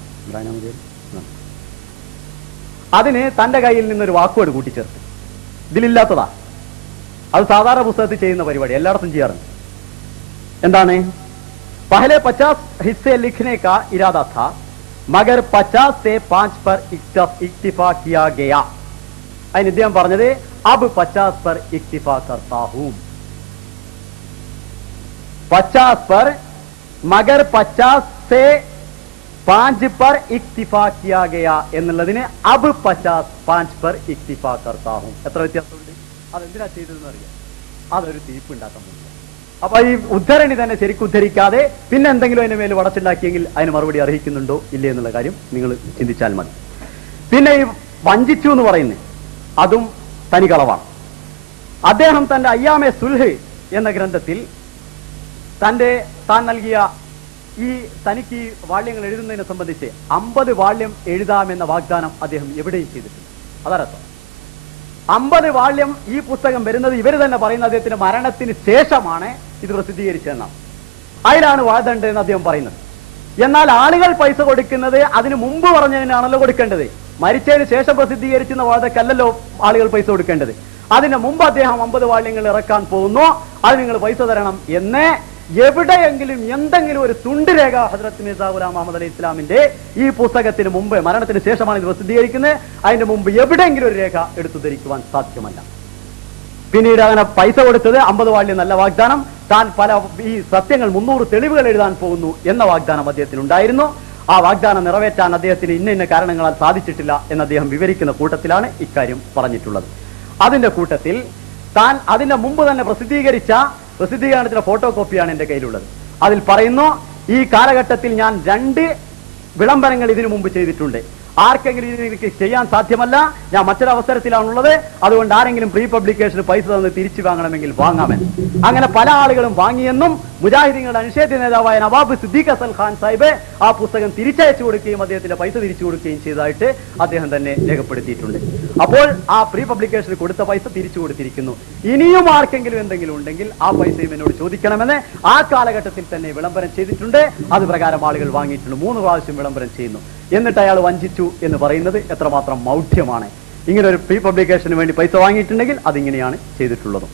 അതിന് തന്റെ കയ്യിൽ നിന്നൊരു വാക്കുവേഡ് കൂട്ടിച്ചേർത്ത്. ഇതിലില്ലാത്തതാ, അത് സാധാരണ പുസ്തകത്തിൽ ചെയ്യുന്ന പരിപാടി, എല്ലായിടത്തും ചെയ്യാറുണ്ട്. എന്താണ്? പഹലെ 50 ഹിസ്സെ ലിഖ്നെ കാ ഇരാദ था മഗർ 50 से 5 पर इक्तिफा किया गया. അതിന് ഇദ്ദേഹം പറഞ്ഞത് अब 50 पर इक्तिफा करता हूं. 50 पर मगर 50 से 5 पर इक्तिफा किया गया എന്നുള്ളതിന് अब 50 5 पर इक्तिफा करता हूं. എത്ര വ്യത്യാസമുണ്ട്? അതെന്തിനാ ചെയ്തതെന്ന് അറിയാം. അതൊരു തീർപ്പുണ്ടാക്കാൻ പറ്റില്ല. അപ്പൊ ഈ ഉദ്ധരണി തന്നെ ശരിക്കും ഉദ്ധരിക്കാതെ പിന്നെ എന്തെങ്കിലും അതിന് മേൽ വടച്ചുണ്ടാക്കിയെങ്കിൽ അതിന് മറുപടി അർഹിക്കുന്നുണ്ടോ ഇല്ലേ എന്നുള്ള കാര്യം നിങ്ങൾ ചിന്തിച്ചാൽ മതി. പിന്നെ ഈ വഞ്ചിച്ചു എന്ന് പറയുന്നത് അതും തനികളവാണ്. അദ്ദേഹം തന്റെ അയ്യാമെ സുൽഹ് എന്ന ഗ്രന്ഥത്തിൽ താൻ നൽകിയ ഈ തനിക്ക് വാള്യങ്ങൾ എഴുതുന്നതിനെ സംബന്ധിച്ച് 50 വാള്യം എഴുതാമെന്ന വാഗ്ദാനം അദ്ദേഹം എവിടെയും ചെയ്തിട്ടുണ്ട്. അതർത്ഥം 50 വാള്യം ഈ പുസ്തകം വരുന്നത് ഇവർ തന്നെ പറയുന്ന അദ്ദേഹത്തിന്റെ മരണത്തിന് ശേഷമാണ് ഇത് പ്രസിദ്ധീകരിച്ചതെന്നാണ്. അതിലാണ് വാഴ്തേണ്ടത് എന്ന് അദ്ദേഹം പറയുന്നത്. എന്നാൽ ആളുകൾ പൈസ കൊടുക്കുന്നത് അതിന് മുമ്പ് പറഞ്ഞതിനാണല്ലോ കൊടുക്കേണ്ടത്. മരിച്ചതിന് ശേഷം പ്രസിദ്ധീകരിക്കുന്ന വാദക്കല്ലല്ലോ ആളുകൾ പൈസ കൊടുക്കേണ്ടത്. അതിന് മുമ്പ് അദ്ദേഹം 50 വാള്യങ്ങൾ ഇറക്കാൻ പോകുന്നു, അത് നിങ്ങൾ പൈസ തരണം എന്ന് എവിടെയെങ്കിലും എന്തെങ്കിലും ഒരു തുണ്ട് രേഖ ഹദ്റത്ത് മിർസാ ഗുലാം അഹ്മദ് അലൈഹി ഇസ്ലാമിന്റെ ഈ പുസ്തകത്തിന് മുമ്പ്, മരണത്തിന് ശേഷമാണ് ഇത് പ്രസിദ്ധീകരിക്കുന്നത്, അതിന്റെ മുമ്പ് എവിടെയെങ്കിലും ഒരു രേഖ എടുത്തു ധരിക്കുവാൻ സാധ്യമല്ല. പിന്നീട് അങ്ങനെ പൈസ കൊടുത്തത് 50 വാള്യം നല്ല വാഗ്ദാനം, താൻ പല ഈ സത്യങ്ങൾ 300 തെളിവുകൾ എഴുതാൻ പോകുന്നു എന്ന വാഗ്ദാനം അദ്ദേഹത്തിന് ഉണ്ടായിരുന്നു. ആ വാഗ്ദാനം നിറവേറ്റാൻ അദ്ദേഹത്തിന് ഇന്ന കാരണങ്ങളാൽ സാധിച്ചിട്ടില്ല എന്ന് അദ്ദേഹം വിവരിക്കുന്ന കൂട്ടത്തിലാണ് ഇക്കാര്യം പറഞ്ഞിട്ടുള്ളത്. അതിന്റെ കൂട്ടത്തിൽ താൻ അതിന്റെ മുമ്പ് തന്നെ പ്രസിദ്ധീകരണത്തിന്റെ ഫോട്ടോ കോപ്പിയാണ് എന്റെ കയ്യിലുള്ളത്. അതിൽ പറയുന്നു, ഈ കാലഘട്ടത്തിൽ ഞാൻ 2 വിളംബരങ്ങൾ ഇതിനു മുമ്പ് ചെയ്തിട്ടുണ്ട്. ആർക്കെങ്കിലും ഇത് ചെയ്യാൻ സാധ്യമല്ല, ഞാൻ മറ്റൊരവസരത്തിലാണുള്ളത്, അതുകൊണ്ട് ആരെങ്കിലും പ്രീ പബ്ലിക്കേഷന് പൈസ തന്ന് തിരിച്ചു വാങ്ങണമെങ്കിൽ വാങ്ങാമെന്ന്. അങ്ങനെ പല ആളുകളും വാങ്ങിയെന്നും മുജാഹിദീങ്ങളുടെ അനിഷേധ്യ നേതാവായ നവാബ് സിദ്ദീഖ് ഹസൻ ഖാൻ സാഹിബ് ആ പുസ്തകം തിരിച്ചയച്ചു കൊടുക്കുകയും അദ്ദേഹത്തിന്റെ പൈസ തിരിച്ചു കൊടുക്കുകയും ചെയ്തതായിട്ട് അദ്ദേഹം തന്നെ രേഖപ്പെടുത്തിയിട്ടുണ്ട്. അപ്പോൾ ആ പ്രീ പബ്ലിക്കേഷന് കൊടുത്ത പൈസ തിരിച്ചു കൊടുത്തിരിക്കുന്നു. ഇനിയും ആർക്കെങ്കിലും എന്തെങ്കിലും ഉണ്ടെങ്കിൽ ആ പൈസയും എന്നോട് ചോദിക്കണമെന്ന് ആ കാലഘട്ടത്തിൽ തന്നെ വിളംബരം ചെയ്തിട്ടുണ്ട്. അത് പ്രകാരം ആളുകൾ വാങ്ങിയിട്ടുണ്ട്. 3 പ്രാവശ്യം വിളംബരം ചെയ്യുന്നു. എന്നിട്ട് അയാൾ വഞ്ചിച്ചു എന്ന് പറയുന്നത് എത്രമാത്രം മൗഢ്യമാണ്. ഇങ്ങനെ ഒരു പ്രീ പബ്ലിക്കേഷന് വേണ്ടി പൈസ വാങ്ങിയിട്ടുണ്ടെങ്കിൽ അതിങ്ങനെയാണ് ചെയ്തിട്ടുള്ളത്.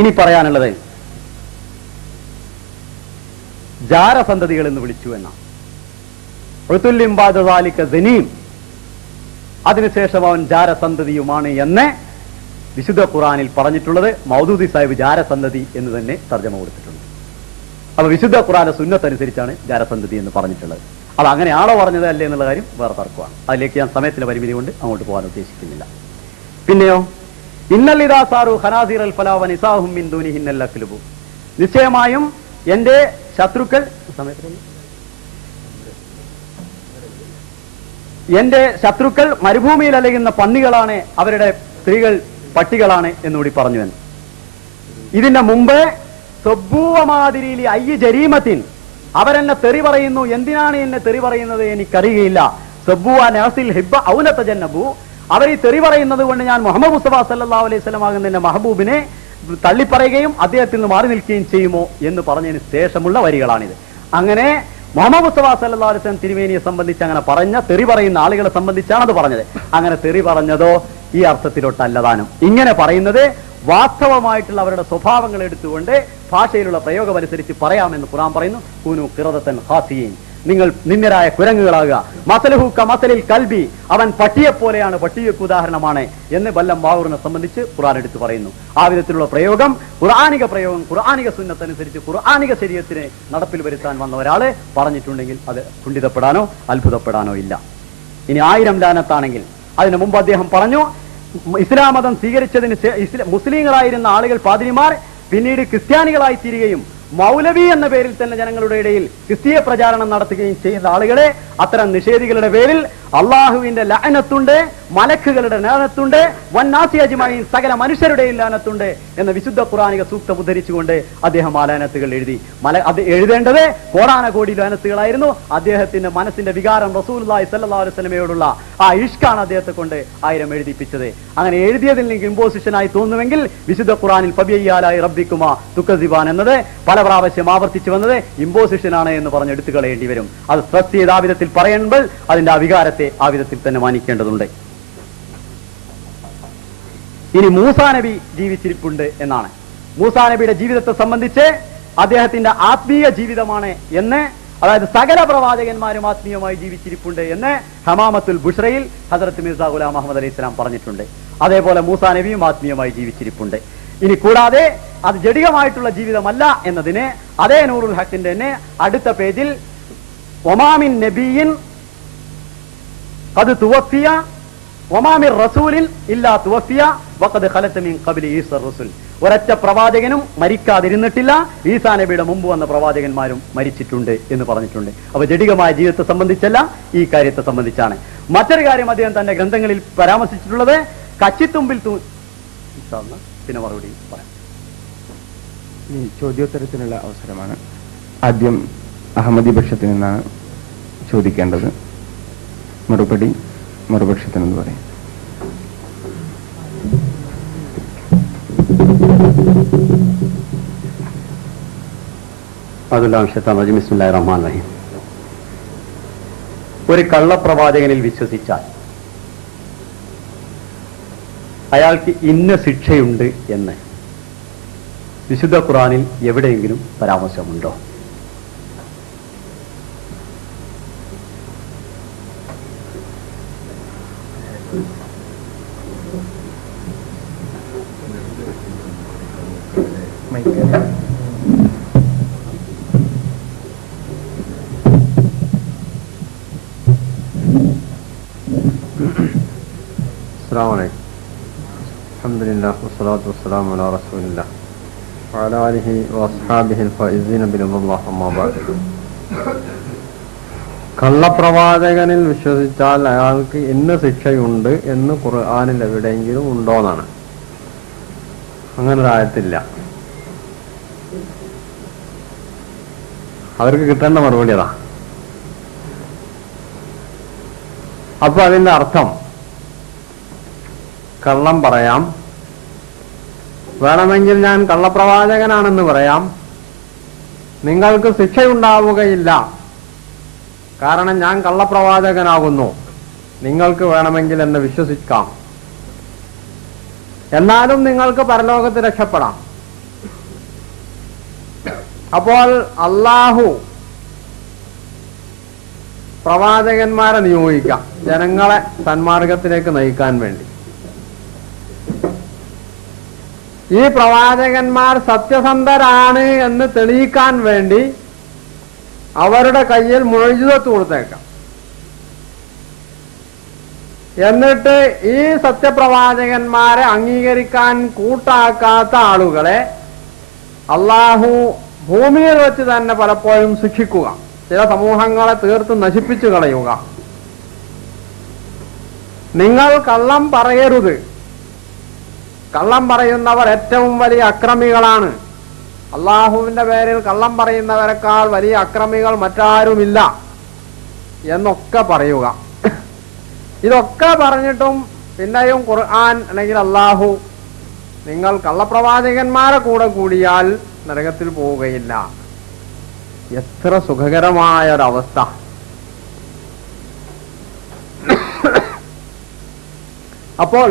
ഇനി പറയാനുള്ളത് ജാരസന്തതികൾ എന്ന് വിളിച്ചു എന്നാണ്. അതിനുശേഷം അവൻ ജാരസന്തതിയുമാണ് എന്ന് വിശുദ്ധ ഖുർആനിൽ പറഞ്ഞിട്ടുള്ളത്. മൗദൂദി സാഹിബ് ജാരസന്തതി എന്ന് തന്നെ തർജ്ജമ കൊടുത്തിട്ടുണ്ട്. അപ്പൊ വിശുദ്ധ ഖുർആന്റെ സുന്നത്ത് അനുസരിച്ചാണ് ജാരസന്തതി എന്ന് പറഞ്ഞിട്ടുള്ളത്. അത് അങ്ങനെയാണോ പറഞ്ഞത് അല്ലേ എന്നുള്ള കാര്യം വേറെ തർക്കമാണ്. അതിലേക്ക് ഞാൻ സമയത്തിന്റെ പരിമിതി കൊണ്ട് അങ്ങോട്ട് പോകാൻ ഉദ്ദേശിക്കുന്നില്ല. പിന്നെയോ, ഇന്നല്ലിദാസാറു ഖനാസീർ അൽ ഫലാ വനിസാഹും മിൻ ദൂനിഹിന്നൽ അക്ലുബു, നിശ്ചയമായും എന്റെ ശത്രുക്കൾ മരുഭൂമിയിൽ അലയുന്ന പന്നികളാണ്, അവരുടെ സ്ത്രീകൾ പട്ടികളാണ് എന്നുകൂടി പറഞ്ഞു. ഇതിന്റെ മുമ്പ് സ്വബൂവമാതിരിയിൽ അയ്യ ജരീമത്തിൻ, അവരെന്നെ തെറി പറയുന്നു. എന്തിനാണ് എന്നെ തെറി പറയുന്നത് എനിക്കറിയുകയില്ല. സ്വബൂവ നഅസിൽ ഹിബ്ബ ഔനത ജന്നബു, അവർ ഈ തെറി പറയുന്നത് കൊണ്ട് ഞാൻ മുഹമ്മദ് മുസ്തഫ സല്ലല്ലാഹു അലൈഹി വസല്ലം ആകുന്ന മഹബൂബിനെ തള്ളിപ്പറയുകയും അദ്ദേഹത്തിൽ നിന്ന് മാറി നിൽക്കുകയും ചെയ്യുമോ എന്ന് പറഞ്ഞതിന് ശേഷമുള്ള വരികളാണിത്. അങ്ങനെ മുഹമ്മദ് മുസ്തഫ സല്ലല്ലാഹു അലൈഹി വസല്ലം തിരുമേനിയെ സംബന്ധിച്ച് അങ്ങനെ പറഞ്ഞ തെറി പറയുന്ന ആളുകളെ സംബന്ധിച്ചാണ് അത് പറഞ്ഞത്. അങ്ങനെ തെറി പറഞ്ഞതോ ഈ അർത്ഥത്തിലോട്ടല്ലതാനും. ഇങ്ങനെ പറയുന്നത് വാസ്തവമായിട്ടുള്ള അവരുടെ സ്വഭാവങ്ങൾ എടുത്തുകൊണ്ട് ഭാഷയിലുള്ള പ്രയോഗമനുസരിച്ച് പറയാമെന്ന് ഖുർആൻ പറയുന്നു. കൂനു ഖിറദതൻ ഖാസിയീൻ, നിങ്ങൾ നിന്ദരായ കുരങ്ങുകളാകുക. മസലുഹു കമസലിൽ കൽബി, അവൻ പട്ടിയെപ്പോലെയാണ്, പട്ടിയക്ക് ഉദാഹരണമാണ് എന്ന് വല്ലം വാവൂറിനെ സംബന്ധിച്ച് ഖുർആൻ എടുത്തു പറയുന്നു. ആ വിധത്തിലുള്ള പ്രയോഗം ഖുർആനിക സുന്നത്തനുസരിച്ച് ഖുർആനിക ശരീഅത്തിനെ നടപ്പിൽ വരുത്താൻ വന്ന ഒരാള് പറഞ്ഞിട്ടുണ്ടെങ്കിൽ അത് കുണ്ഠിതപ്പെടാനോ അത്ഭുതപ്പെടാനോ ഇല്ല. ഇനി 1000 ലാനത്താണെങ്കിൽ അതിനു മുമ്പ് അദ്ദേഹം പറഞ്ഞു, ഇസ്ലാം മതം സ്വീകരിച്ചതിന് മുസ്ലിങ്ങളായിരുന്ന ആളുകൾ പാതിരിമാർ പിന്നീട് ക്രിസ്ത്യാനികളായി തീരുകയും മൗലവി എന്ന പേരിൽ തന്നെ ജനങ്ങളുടെ ഇടയിൽ ക്രിസ്തീയ പ്രചാരണം നടത്തുകയും ചെയ്യുന്ന ആളുകളെ, അത്തരം നിഷേധികളുടെ പേരിൽ അള്ളാഹുവിന്റെ ലഅനത്തുണ്ട്, മലക്കുകളുടെ ലഅനത്തുണ്ട്, വന്നാസി അജ്മഈൻ സകല മനുഷ്യരുടെയും ലഅനത്തുണ്ട് എന്ന വിശുദ്ധ ഖുർആനിക സൂക്തം ഉദ്ധരിച്ചുകൊണ്ട് അദ്ദേഹം ആ ലഅനത്തുകൾ എഴുതി. അത് എഴുതേണ്ടത് കോടാനകോടി ലഅനത്തുകളായിരുന്നു. അദ്ദേഹത്തിന്റെ മനസ്സിന്റെ വികാരം റസൂലുള്ളാഹി സ്വല്ലല്ലാഹു അലൈഹി വസല്ലമയോടുള്ള ആ ഇഷ്കാണ് അദ്ദേഹത്തെ കൊണ്ട് 1000 എഴുതിപ്പിച്ചത്. അങ്ങനെ എഴുതിയതിൽ നിന്ന് ഇമ്പോസിഷനായി തോന്നുമെങ്കിൽ വിശുദ്ധ ഖുർആനിൽ ഫബിയ്യാലായി റബ്ബിക്കുമാ തുകസിബാൻ എന്നത് പല പ്രാവശ്യം ആവർത്തിച്ചു വന്നത് ഇമ്പോസിഷനാണ് എന്ന് പറഞ്ഞ് എടുത്തു കളയേണ്ടി വരും. അത് സ്ട്രെസ് ചെയ്ത് ആ വിധത്തിൽ പറയുമ്പോൾ അതിന്റെ ആ വികാരത്തെ ആ വിധത്തിൽ തന്നെ മാനിക്കേണ്ടതുണ്ട്. ഇനി മൂസാ നബി ജീവിച്ചിരിപ്പുണ്ട് എന്നാണ്. മൂസാ നബിയുടെ ജീവിതത്തെ സംബന്ധിച്ച് അദ്ദേഹത്തിന്റെ ആത്മീയ ജീവിതമാണ് എന്ന്, അതായത് സകല പ്രവാചകന്മാരും ആത്മീയമായി ജീവിച്ചിരിപ്പുണ്ട് എന്ന് ഹമാമത്തുൽ ബുഷ്റയിൽ ഹസ്രത്ത് മിർസാ ഗുലാം മുഹമ്മദ് അലൈഹി സ്വലാം പറഞ്ഞിട്ടുണ്ട്. അതേപോലെ മൂസാ നബിയും ആത്മീയമായി ജീവിച്ചിരിപ്പുണ്ട്. ഇനി കൂടാതെ അത് ജഡികമായിട്ടുള്ള ജീവിതമല്ല എന്നതിന് അതേ നൂറുൽ ഹക്കിന്റെ തന്നെ അടുത്ത പേജിൽ ഒമാമിൻ നബിയിൻ ഖദ് തുവഫിയ ഒമാമിർ റസൂലിൻ ഇല്ലാ തുവഫിയ വഖദ് ഖലത മിൻ ഖബ്ലി ഈസർ റസൂൽ. ഒരൊറ്റ പ്രവാചകനും മരിക്കാതിരുന്നിട്ടില്ല, ഈസാ നബിയുടെ മുമ്പ് വന്ന പ്രവാചകന്മാരും മരിച്ചിട്ടുണ്ട് എന്ന് പറഞ്ഞിട്ടുണ്ട്. അപ്പൊ ജഡികമായ ജീവിതത്തെ സംബന്ധിച്ചല്ല, ഈ കാര്യത്തെ സംബന്ധിച്ചാണ്. മറ്റൊരു കാര്യം അദ്ദേഹം തന്റെ ഗ്രന്ഥങ്ങളിൽ പരാമർശിച്ചിട്ടുള്ളത് കച്ചിത്തുമ്പിൽ പിന്നെ മറുപടി പറയാം. ഈ ചോദ്യോത്തരത്തിനുള്ള അവസരമാണ്. ആദ്യം അഹമ്മദി പക്ഷത്തിൽ നിന്നാണ് ചോദിക്കേണ്ടത്. മറുപടി മറുപക്ഷത്തിനെന്ന് പറയും. ബിസ്മില്ലാഹിർ റഹ്മാനിർ റഹീം. ഒരു കള്ളപ്രവാചകനിൽ വിശ്വസിച്ചാൽ അയാൾക്ക് ഇന്ന ശിക്ഷയുണ്ട് എന്ന് വിശുദ്ധ ഖുർആനിൽ എവിടെയെങ്കിലും പരാമർശമുണ്ടോ? അസ്സലാമു അലൈക്കും. അൽഹംദുലില്ലാഹി വസ്സലാത്തു വസ്സലാമു അലാ റസൂലില്ലാഹ് വഅലാ ആലിഹി വഅസ്ഹാബിഹിൽ ഫായിസീന ബിറളില്ലാഹി അമ്മാ ബഅദ്. കള്ളപ്രവാചകനിൽ വിശ്വസിച്ചാൽ അയാൾക്ക് ഇന്ന ശിക്ഷയുണ്ട് എന്ന് ഖുർആനിൽ എവിടെയെങ്കിലും ഉണ്ടോന്നാണ്. അങ്ങനെ ഒരു ആയത്തില്ല. അവർക്ക് കിട്ടേണ്ട മറുപടി അതാ. അപ്പൊ അതിന്റെ അർത്ഥം കള്ളം പറയാം, വേണമെങ്കിൽ ഞാൻ കള്ളപ്രവാചകനാണെന്ന് പറയാം, നിങ്ങൾക്ക് ശിക്ഷയുണ്ടാവുകയില്ല, കാരണം ഞാൻ കള്ളപ്രവാചകനാകുന്നു, നിങ്ങൾക്ക് വേണമെങ്കിൽ എന്നെ വിശ്വസിക്കാം, എന്നാലും നിങ്ങൾക്ക് പരലോകത്ത് രക്ഷപ്പെടാം. അപ്പോൾ അള്ളാഹു പ്രവാചകന്മാരെ നിയോഗിക്കാം ജനങ്ങളെ സന്മാർഗത്തിലേക്ക് നയിക്കാൻ വേണ്ടി. ഈ പ്രവാചകന്മാർ സത്യസന്ധരാണ് എന്ന് തെളിയിക്കാൻ വേണ്ടി അവരുടെ കയ്യിൽ മുഅ്ജിസത്ത് കൊടുത്തേക്കാം. എന്നിട്ട് ഈ സത്യപ്രവാചകന്മാരെ അംഗീകരിക്കാൻ കൂട്ടാക്കാത്ത ആളുകളെ അള്ളാഹു ഭൂമിയിൽ വെച്ച് തന്നെ പലപ്പോഴും ശിക്ഷിക്കുക, ചില സമൂഹങ്ങളെ തീർത്ത് നശിപ്പിച്ചു കളയുക. നിങ്ങൾ കള്ളം പറയരുത്, കള്ളം പറയുന്നവർ ഏറ്റവും വലിയ അക്രമികളാണ്, അള്ളാഹുവിന്റെ പേരിൽ കള്ളം പറയുന്നവരെക്കാൾ വലിയ അക്രമികൾ മറ്റാരുമില്ല എന്നൊക്കെ പറയുക. ഇതൊക്കെ പറഞ്ഞിട്ടും പിന്നെയും ഖുർആൻ അല്ലെങ്കിൽ അള്ളാഹു നിങ്ങൾ കള്ളപ്രവാചകന്മാരെ കൂടെ കൂടിയാൽ നരകത്തിൽ പോവുകയില്ല. എത്ര സുഖകരമായ ഒരവസ്ഥ! അപ്പോൾ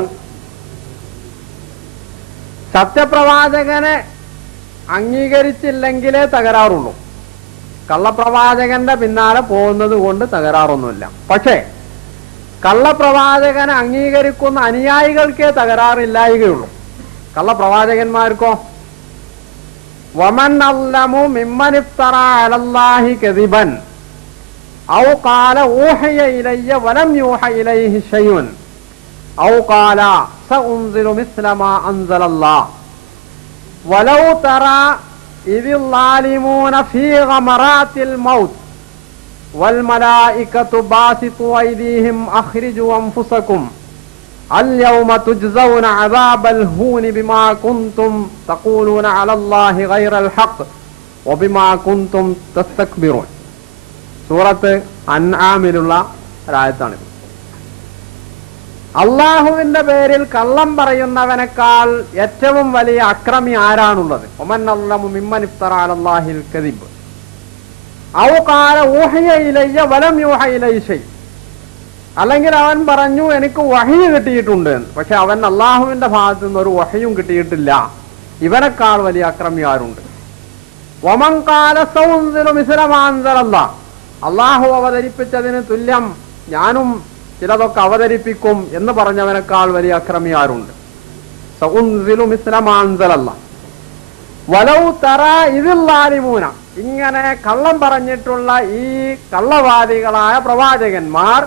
സത്യപ്രവാചകനെ അംഗീകരിച്ചില്ലെങ്കിലേ തകരാറുള്ളൂ. കള്ളപ്രവാചകന്റെ പിന്നാലെ പോകുന്നത് കൊണ്ട് തകരാറൊന്നുമില്ല. പക്ഷേ കള്ളപ്രവാചകനെ അംഗീകരിക്കുന്ന അനുയായികൾക്കേ തകരാറില്ലായികയുള്ളൂ. കള്ളപ്രവാചകന്മാർക്കോ വമൻ അല്ലമു മിമ്മൻ ഇഫ്തറ അലല്ലാഹി കദിബൻ ഔ ഖാല ഊഹിയ ഇലയ്യ വലം യൂഹ ഇലൈഹി ശൈഉൻ ഔ ഖാല സഉൻസിലു മിസ്ല മാ അൻസലല്ലാഹ് വലൗ തറ ഇദിൽ ളാലിമൂന ഫീ ഗമറാത്തിൽ മൗത്ത് വൽ മലായികതു ബാസിതു ഐദീഹിം അഖ്രിജു അൻഫുസകും اليوم تجزون عذاب الهون بما كنتم تقولون على الله غير الحق وبما كنتم تستكبرون. സൂറത്ത് അൻആമിലുള്ള ഒരായത്താണ്. അള്ളാഹുവിന്റെ പേരിൽ കള്ളം പറയുന്നവനേക്കാൾ ഏറ്റവും വലിയ അക്രമി ആരാണുള്ളത്? ഒമൻ അള്ളമു മിമ്മൻ ഇഫ്തറ അലല്ലാഹിൽ കദിബ് ഔ ഖാല ഊഹിയ ഇലയ്യ വലം യൂഹ ഇലൈഹി ഷൈ, അല്ലെങ്കിൽ അവൻ പറഞ്ഞു എനിക്ക് വഹി കിട്ടിയിട്ടുണ്ട്, പക്ഷെ അവൻ അള്ളാഹുവിന്റെ ഭാഗത്തു നിന്ന് ഒരു വഹിയും കിട്ടിയിട്ടില്ല. ഇവനേക്കാൾ വലിയ അക്രമി ആരുണ്ട്? വമൻ ഖാല സൗൻസിലു മിസ്ല മാ അൻസലല്ലാഹ്, അള്ളാഹു അവതരിപ്പിച്ചതിന് തുല്യം ഞാനും ചിലതൊക്കെ അവതരിപ്പിക്കും എന്ന് പറഞ്ഞവനേക്കാൾ വലിയ അക്രമി ആരുണ്ട്? സൗൻസിലു മിസ്ല മാ അൻസലല്ലാഹ് വലൗ തറാ ഇദിൽ ളാലിമൂന, ഇങ്ങനെ കള്ളം പറഞ്ഞിട്ടുള്ള ഈ കള്ളവാദികളായ പ്രവാചകന്മാർ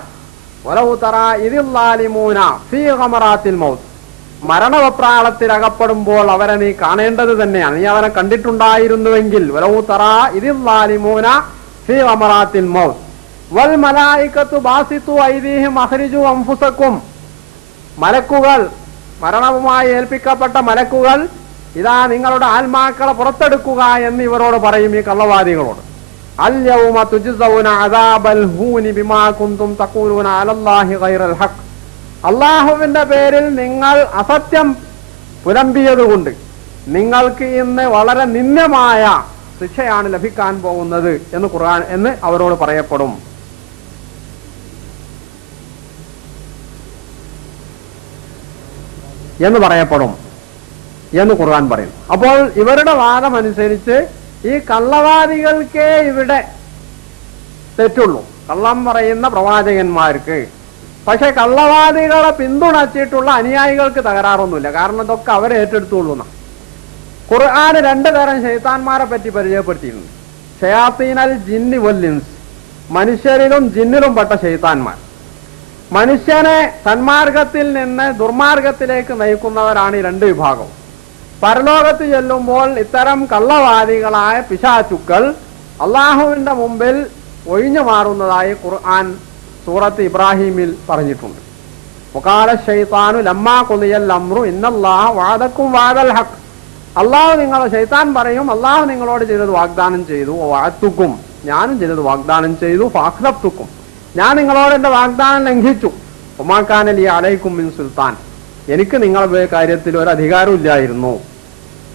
വലൗ തറാ ഇദിൽ ളാലിമൂന ഫീ ഗമറാത്തിൽ മൗത്ത്, മരണവപ്രാളത്തിൽ അകപ്പെടുമ്പോൾ അവരെ നീ കാണേണ്ടത് തന്നെയാണ്. നീ അവനെ കണ്ടിട്ടുണ്ടായിരുന്നുവെങ്കിൽ വലൗ തറാ ഇദിൽ ളാലിമൂന ഫീ ഗമറാത്തിൽ മൗത്ത് വൽ മലായികതു ബാസിതു ഐദീഹിം അഖ്രിജു അൻഫുസകും, മലക്കുകൾ, മരണവുമായി ഏൽപ്പിക്കപ്പെട്ട മലക്കുകൾ ഇതാ നിങ്ങളുടെ ആത്മാക്കളെ പുറത്തെടുക്കുക എന്ന് ഇവരോട് പറയും, ഈ കള്ളവാദികളോട്. അൽയൗമ തുജ്സൗന അദാബൽ ഹൂനി ബിമാ കുന്തും തഖൂലൂന അലല്ലാഹി ഗൈറൽ ഹഖ്, അള്ളാഹുവിന്റെ പേരിൽ നിങ്ങൾ അസത്യം പുലമ്പിയതുകൊണ്ട് നിങ്ങൾക്ക് ഇന്ന് വളരെ നിന്ദ്യമായ ശിക്ഷയാണ് ലഭിക്കാൻ പോകുന്നത് എന്ന് ഖുർആൻ എന്ന് അവരോട് പറയപ്പെടും. എന്ന് ഖുർആൻ പറയും. അപ്പോൾ ഇവരുടെ വാദം അനുസരിച്ച് ഈ കള്ളവാദികൾക്കേ ഇവിടെ തെറ്റുള്ളൂ, കള്ളം പറയുന്ന പ്രവാചകന്മാർക്ക്. പക്ഷെ കള്ളവാദികളെ പിന്തുണച്ചിട്ടുള്ള അനുയായികൾക്ക് തകരാറൊന്നുമില്ല, കാരണം ഇതൊക്കെ അവരെ ഏറ്റെടുത്തുള്ളൂ. ഖുർആന് 2 തരം ശൈത്താന്മാരെ പറ്റി പരിചയപ്പെടുത്തിയിട്ടുണ്ട്. ഷയാത്തീനൽ ജിന്നി വൽ ഇൻസ്, മനുഷ്യരിലും ജിന്നിലും പെട്ട ശൈത്താന്മാർ. മനുഷ്യനെ സന്മാർഗത്തിൽ നിന്ന് ദുർമാർഗത്തിലേക്ക് നയിക്കുന്നവരാണ് ഈ 2 വിഭാഗവും. പരലോകത്ത് ചെല്ലുമ്പോൾ ഇത്തരം കള്ളവാദികളായ പിശാചുക്കൾ അള്ളാഹുവിന്റെ മുമ്പിൽ ഒഴിഞ്ഞു മാറുന്നതായി ഖുർആൻ സൂറത്ത് ഇബ്രാഹിമിൽ പറഞ്ഞിട്ടുണ്ട്. വഖാല ശൈത്താനു ലമ്മാ ഖുദിയൽ അംറു ഇന്നല്ലാഹ വഅദകും വഅദൽ ഹഖ്, അള്ളാഹു നിങ്ങളെ ശൈത്താൻ പറയും അള്ളാഹു നിങ്ങളോട് ചെയ്തത് വാഗ്ദാനം ചെയ്തു, വഅദ്തുക്കും, ഞാനും ചെയ്തത് വാഗ്ദാനം ചെയ്തു, ഫഅഖ്ലഫ്തുക്കും, ഞാൻ നിങ്ങളോട് എന്റെ വാഗ്ദാനം ലംഘിച്ചു. വമാ കാന ലി അലൈക്കും മിൻ സുൽത്താൻ, എനിക്ക് നിങ്ങളുടെ കാര്യത്തിൽ ഒരു അധികാരവും ഇല്ലായിരുന്നു.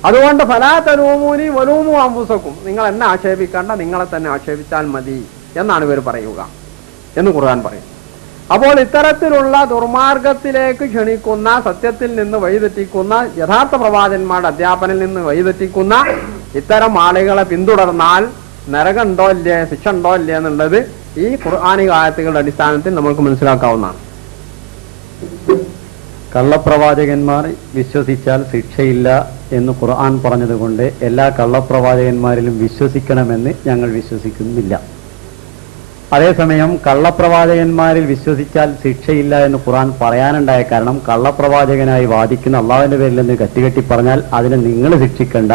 അതുകൊണ്ട് ഫലാ തലൂമൂനി വലൂമു അൻഫുസക്കും, നിങ്ങൾ എന്നെ ആക്ഷേപിക്കേണ്ട, നിങ്ങളെ തന്നെ ആക്ഷേപിച്ചാൽ മതി എന്നാണ് ഇവർ പറയുക എന്ന് ഖുർആൻ പറയും. അപ്പോൾ ഇത്തരത്തിലുള്ള ദുർമാർഗത്തിലേക്ക് ക്ഷണിക്കുന്ന, സത്യത്തിൽ നിന്ന് വഴിതെറ്റിക്കുന്ന, യഥാർത്ഥ പ്രവാചകന്മാരുടെ അധ്യാപനയിൽ നിന്ന് വഴിതെറ്റിക്കുന്ന ഇത്തരം ആളുകളെ പിന്തുടർന്നാൽ നരകമുണ്ടോ ഇല്ലേ, ശിക്ഷ ഉണ്ടോ ഇല്ലേ എന്നുള്ളത് ഈ ഖുർആനിക ആയത്തുകളുടെ അടിസ്ഥാനത്തിൽ നമുക്ക് മനസ്സിലാക്കാവുന്നതാണ്. കള്ളപ്രവാചകന്മാർ വിശ്വസിച്ചാൽ ശിക്ഷയില്ല എന്ന് ഖുർആൻ പറഞ്ഞതുകൊണ്ട് എല്ലാ കള്ളപ്രവാചകന്മാരിലും വിശ്വസിക്കണമെന്ന് ഞങ്ങൾ വിശ്വസിക്കുന്നില്ല. അതേസമയം കള്ളപ്രവാചകന്മാരിൽ വിശ്വസിച്ചാൽ ശിക്ഷയില്ല എന്ന് ഖുർആൻ പറയാനുണ്ടായ കാരണം, കള്ളപ്രവാചകനായി വാദിക്കുന്ന അള്ളാഹുവിന്റെ പേരിൽ നിന്ന് കെട്ടിക്കെട്ടി പറഞ്ഞാൽ അതിനെ നിങ്ങൾ ശിക്ഷിക്കേണ്ട,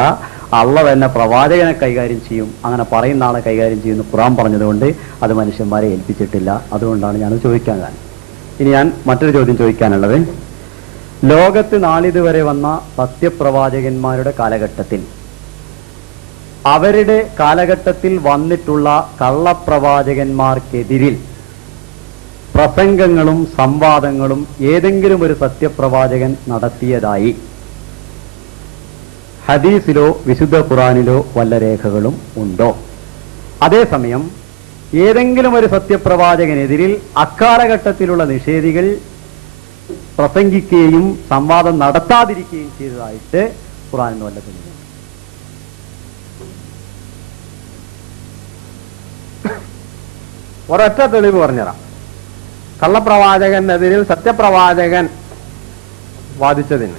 അള്ളാഹു തന്നെ പ്രവാചകനെ കൈകാര്യം ചെയ്യും, അങ്ങനെ പറയുന്ന ആളെ കൈകാര്യം ചെയ്യുന്ന ഖുർആൻ പറഞ്ഞതുകൊണ്ട് അത് മനുഷ്യന്മാരെ ഏൽപ്പിച്ചിട്ടില്ല. അതുകൊണ്ടാണ് ഞാൻ ചോദിക്കാൻ കാരണം. ഇനി ഞാൻ മറ്റൊരു ചോദ്യം ചോദിക്കാനുള്ളത്, ലോകത്ത് നാളിതുവരെ വന്ന സത്യപ്രവാചകന്മാരുടെ കാലഘട്ടത്തിൽ അവരുടെ കാലഘട്ടത്തിൽ വന്നിട്ടുള്ള കള്ളപ്രവാചകന്മാർക്കെതിരിൽ പ്രസംഗങ്ങളും സംവാദങ്ങളും ഏതെങ്കിലും ഒരു സത്യപ്രവാചകൻ നടത്തിയതായി ഹദീസിലോ വിശുദ്ധ ഖുർആനിലോ വല്ല രേഖകളും ഉണ്ടോ? അതേസമയം ഏതെങ്കിലും ഒരു സത്യപ്രവാചകനെതിരിൽ അക്കാലഘട്ടത്തിലുള്ള നിഷേധികൾ പ്രസംഗിക്കുകയും സംവാദം നടത്താതിരിക്കുകയും ചെയ്തതായിട്ട് ഖുർആനിൽ വല്ല തെളിവുണ്ടോ? ഒരൊറ്റ തെളിവ് പറഞ്ഞതാ. കള്ളപ്രവാചകനെതിരിൽ സത്യപ്രവാചകൻ വാദിച്ചതിന്